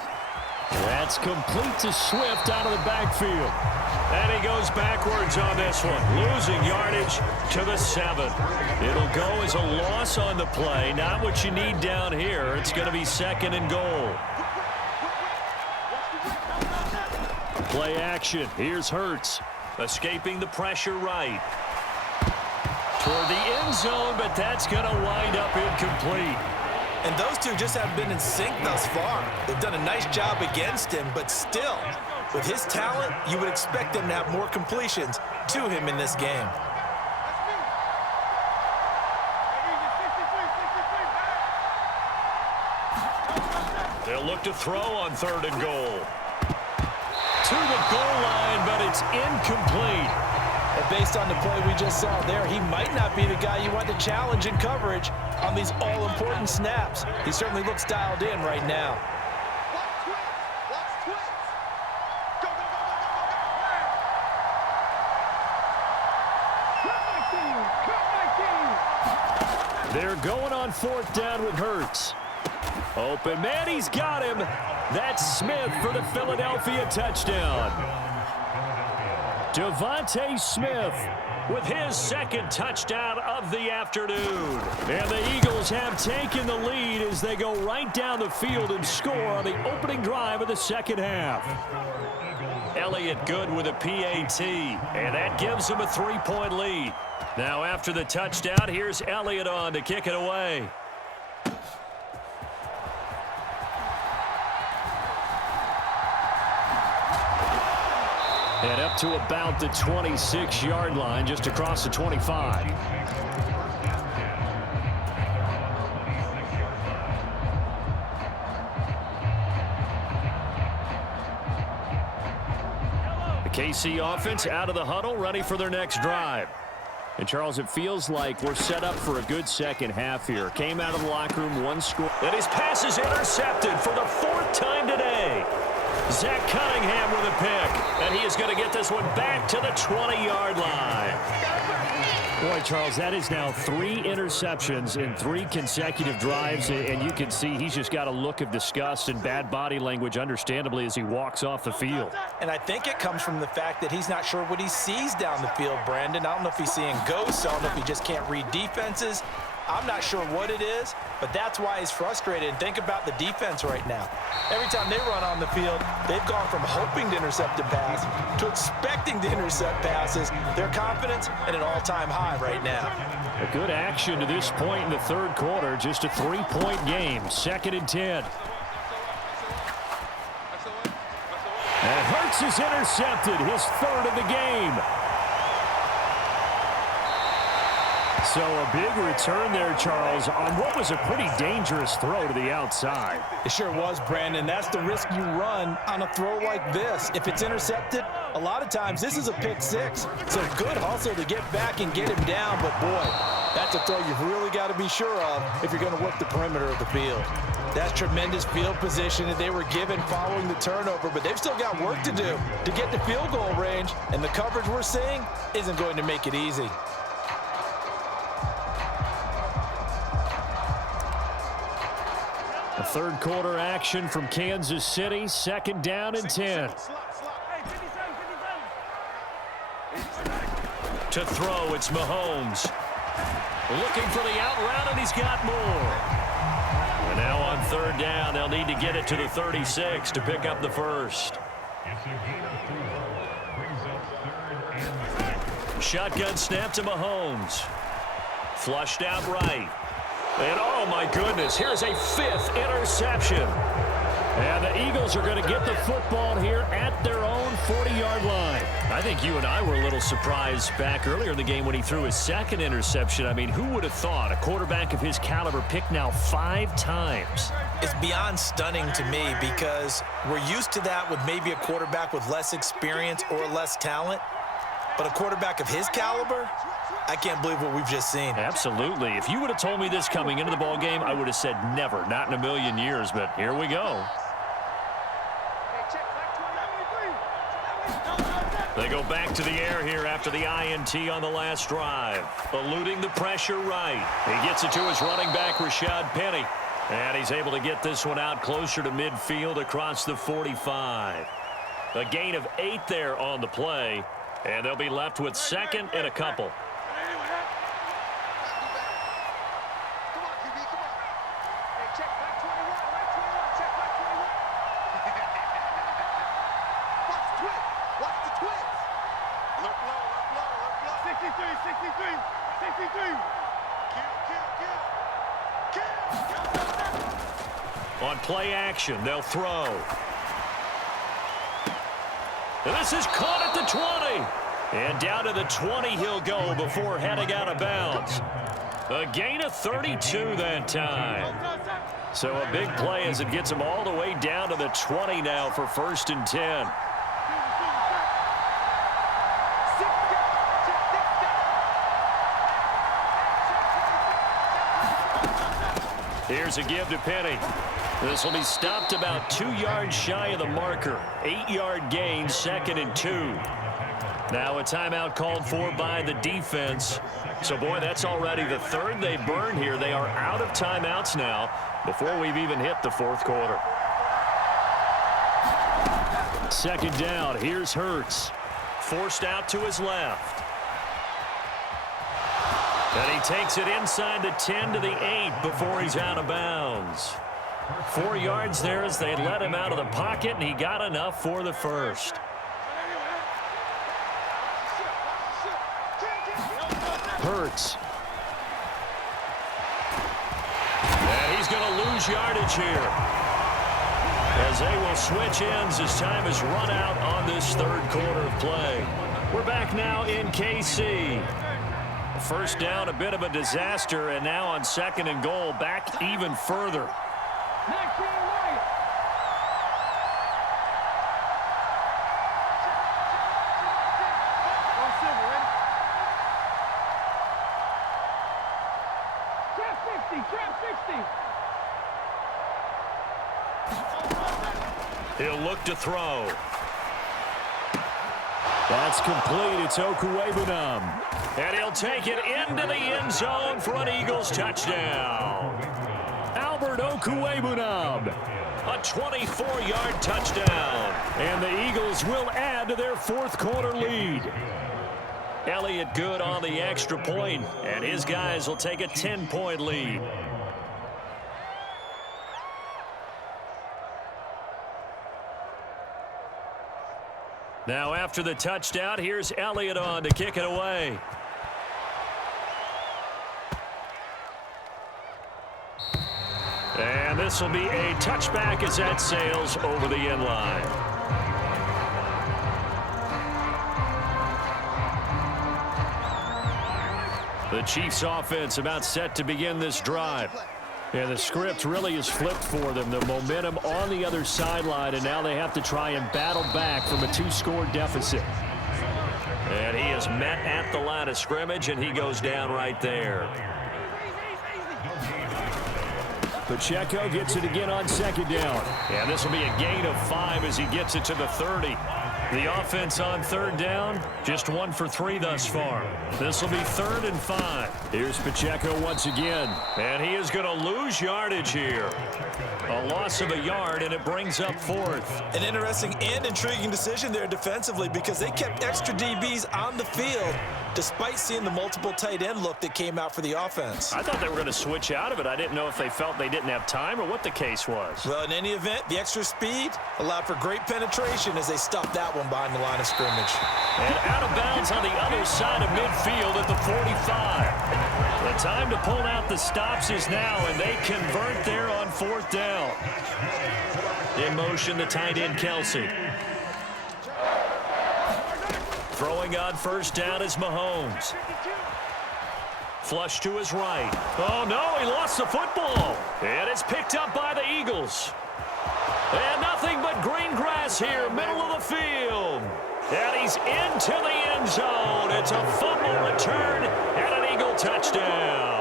That's complete to Swift out of the backfield. And he goes backwards on this one, losing yardage to the 7. It'll go as a loss on the play, not what you need down here. It's going to be 2nd and goal. Play action. Here's Hurts. Escaping the pressure right. Toward the end zone, but that's going to wind up incomplete. And those two just haven't been in sync thus far. They've done a nice job against him, but still, with his talent, you would expect them to have more completions to him in this game. They'll look to throw on 3rd and goal. To the goal line, but it's incomplete. And based on the play we just saw there, he might not be the guy you want to challenge in coverage on these all-important snaps. He certainly looks dialed in right now. They're going on 4th down with Hurts. Open man, he's got him. That's Smith for the Philadelphia touchdown. Devontae Smith with his 2nd touchdown of the afternoon. And the Eagles have taken the lead as they go right down the field and score on the opening drive of the 2nd half. Elliott good with a PAT, and that gives him a 3-point lead. Now after the touchdown, here's Elliott on to kick it away. And up to about the 26-yard line, just across the 25. The KC offense out of the huddle, ready for their next drive. And, Charles, it feels like we're set up for a good 2nd half here. Came out of the locker room, 1 score. And his pass is intercepted for the 4th time today. Zach Cunningham with a pick, and he is going to get this one back to the 20-yard line. Boy, Charles, that is now 3 interceptions in 3 consecutive drives, and you can see he's just got a look of disgust and bad body language, understandably, as he walks off the field. And I think it comes from the fact that he's not sure what he sees down the field, Brandon. I don't know if he's seeing ghosts. I don't know if he just can't read defenses. I'm not sure what it is, but that's why he's frustrated. And think about the defense right now. Every time they run on the field, they've gone from hoping to intercept a pass to expecting to intercept passes. Their confidence at an all-time high right now. A good action to this point in the 3rd quarter. Just a 3-point game. 2nd and 10. And Hurts is intercepted. His 3rd of the game. So a big return there, Charles, on what was a pretty dangerous throw to the outside. It sure was, Brandon. That's the risk you run on a throw like this. If it's intercepted, a lot of times this is a pick 6. So good hustle to get back and get him down. But, boy, that's a throw you've really got to be sure of if you're going to work the perimeter of the field. That's tremendous field position that they were given following the turnover. But they've still got work to do to get to field goal range. And the coverage we're seeing isn't going to make it easy. A 3rd quarter action from Kansas City. 2nd down and 10. To throw, it's Mahomes. Looking for the out route, and he's got more. And now on 3rd down, they'll need to get it to the 36 to pick up the 1st. It's a gain of 4. Brings up 3rd and 10. Shotgun snap to Mahomes. Flushed out right. And, oh, my goodness, here's a 5th interception. And the Eagles are going to get the football here at their own 40-yard line. I think you and I were a little surprised back earlier in the game when he threw his second interception. I mean, who would have thought a quarterback of his caliber picked now 5 times? It's beyond stunning to me because we're used to that with maybe a quarterback with less experience or less talent. But a quarterback of his caliber, I can't believe what we've just seen. Absolutely. If you would have told me this coming into the ball game, I would have said never, not in a million years. But here we go. They go back to the air here after the INT on the last drive. Eluding the pressure right. He gets it to his running back, Rashad Penny. And he's able to get this one out closer to midfield across the 45. A gain of 8 there on the play. And they'll be left with second and a couple. On play action, they'll throw. This is caught at the 20. And down to the 20 he'll go before heading out of bounds. A gain of 32 that time. So a big play as it gets him all the way down to the 20 now for 1st and 10. Here's a give to Penny. This will be stopped about 2 yards shy of the marker. 8-yard gain, 2nd and 2. Now a timeout called for by the defense. So, boy, that's already the 3rd they burn here. They are out of timeouts now before we've even hit the 4th quarter. 2nd down. Here's Hurts. Forced out to his left. And he takes it inside the 10 to the 8 before he's out of bounds. 4 yards there as they let him out of the pocket, and he got enough for the 1st. Hurts. And he's going to lose yardage here, as they will switch ends as time is run out on this 3rd quarter of play. We're back now in KC. 1st down, a bit of a disaster, and now on 2nd and goal, back even further. He'll look to throw. That's complete. It's Okwuegbunam. And he'll take it into the end zone for an Eagles touchdown. Albert Okwuegbunam. A 24-yard touchdown. And the Eagles will add to their 4th quarter lead. Elliott good on the extra point, and his guys will take a 10-point lead. Now after the touchdown, here's Elliott on to kick it away. And this will be a touchback as that sails over the end line. The Chiefs offense about set to begin this drive. And the script really is flipped for them. The momentum on the other sideline, and now they have to try and battle back from a 2-score deficit. And he is met at the line of scrimmage, and he goes down right there. Pacheco gets it again on 2nd down. And this will be a gain of 5 as he gets it to the 30. The offense on 3rd down, just 1 for 3 thus far. This will be 3rd and 5. Here's Pacheco once again. And he is going to lose yardage here. A loss of a yard, and it brings up 4th. An interesting and intriguing decision there defensively because they kept extra DBs on the field despite seeing the multiple tight end look that came out for the offense. I thought they were going to switch out of it. I didn't know if they felt they didn't have time or what the case was. Well, in any event, the extra speed allowed for great penetration as they stopped that one behind the line of scrimmage. And out of bounds on the other side of midfield at the 45. The time to pull out the stops is now, and they convert there on 4th down. In motion, the tight end, Kelsey. Throwing on first down is Mahomes. Flush to his right. Oh, no, he lost the football. And it's picked up by the Eagles. And nothing but green grass here, middle of the field. And he's into the end zone. It's a fumble return and an Eagle touchdown.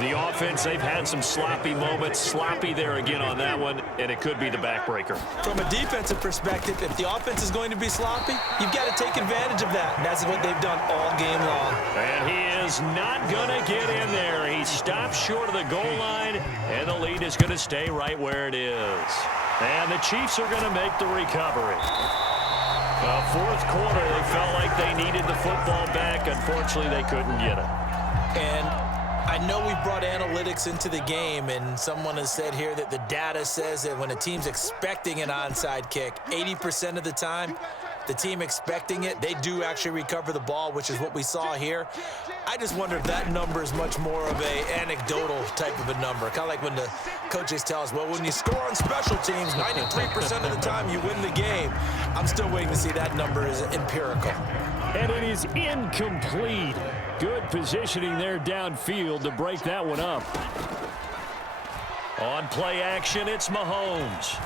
The offense, they've had some sloppy moments. Sloppy there again on that one, and it could be the backbreaker. From a defensive perspective, if the offense is going to be sloppy, you've got to take advantage of that. And that's what they've done all game long. And he is not going to get in there. He stops short of the goal line, and the lead is going to stay right where it is. And the Chiefs are going to make the recovery. Fourth quarter, they felt like they needed the football back. Unfortunately, they couldn't get it. And I know we brought analytics into the game, and someone has said here that the data says that when a team's expecting an onside kick, 80% of the time, the team expecting it, they do actually recover the ball, which is what we saw here. I just wonder if that number is much more of a anecdotal type of a number. Kind of like when the coaches tell us, well, when you score on special teams, 93% of the time you win the game. I'm still waiting to see that number is empirical. And it is incomplete. Good positioning there downfield to break that one up. On play action, it's Mahomes.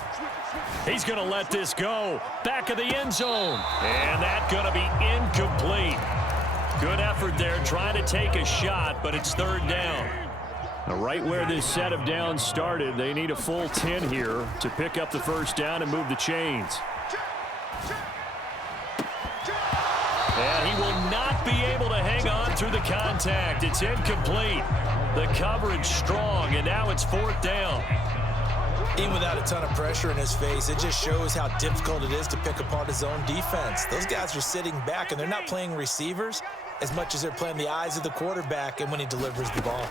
He's going to let this go. Back of the end zone. And that's going to be incomplete. Good effort there trying to take a shot, but it's third down. Now, right where this set of downs started, they need a full 10 here to pick up the first down and move the chains. And he will not be able to hang on through the contact. It's incomplete. The coverage strong, and now it's fourth down. Even without a ton of pressure in his face, it just shows how difficult it is to pick apart his own defense. Those guys are sitting back, and they're not playing receivers as much as they're playing the eyes of the quarterback and when he delivers the ball.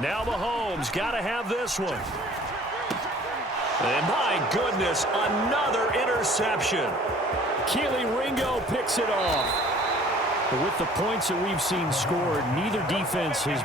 Now Mahomes got to have this one. And my goodness, another interception. Keely Ringo picks it off. But with the points that we've seen scored, neither defense has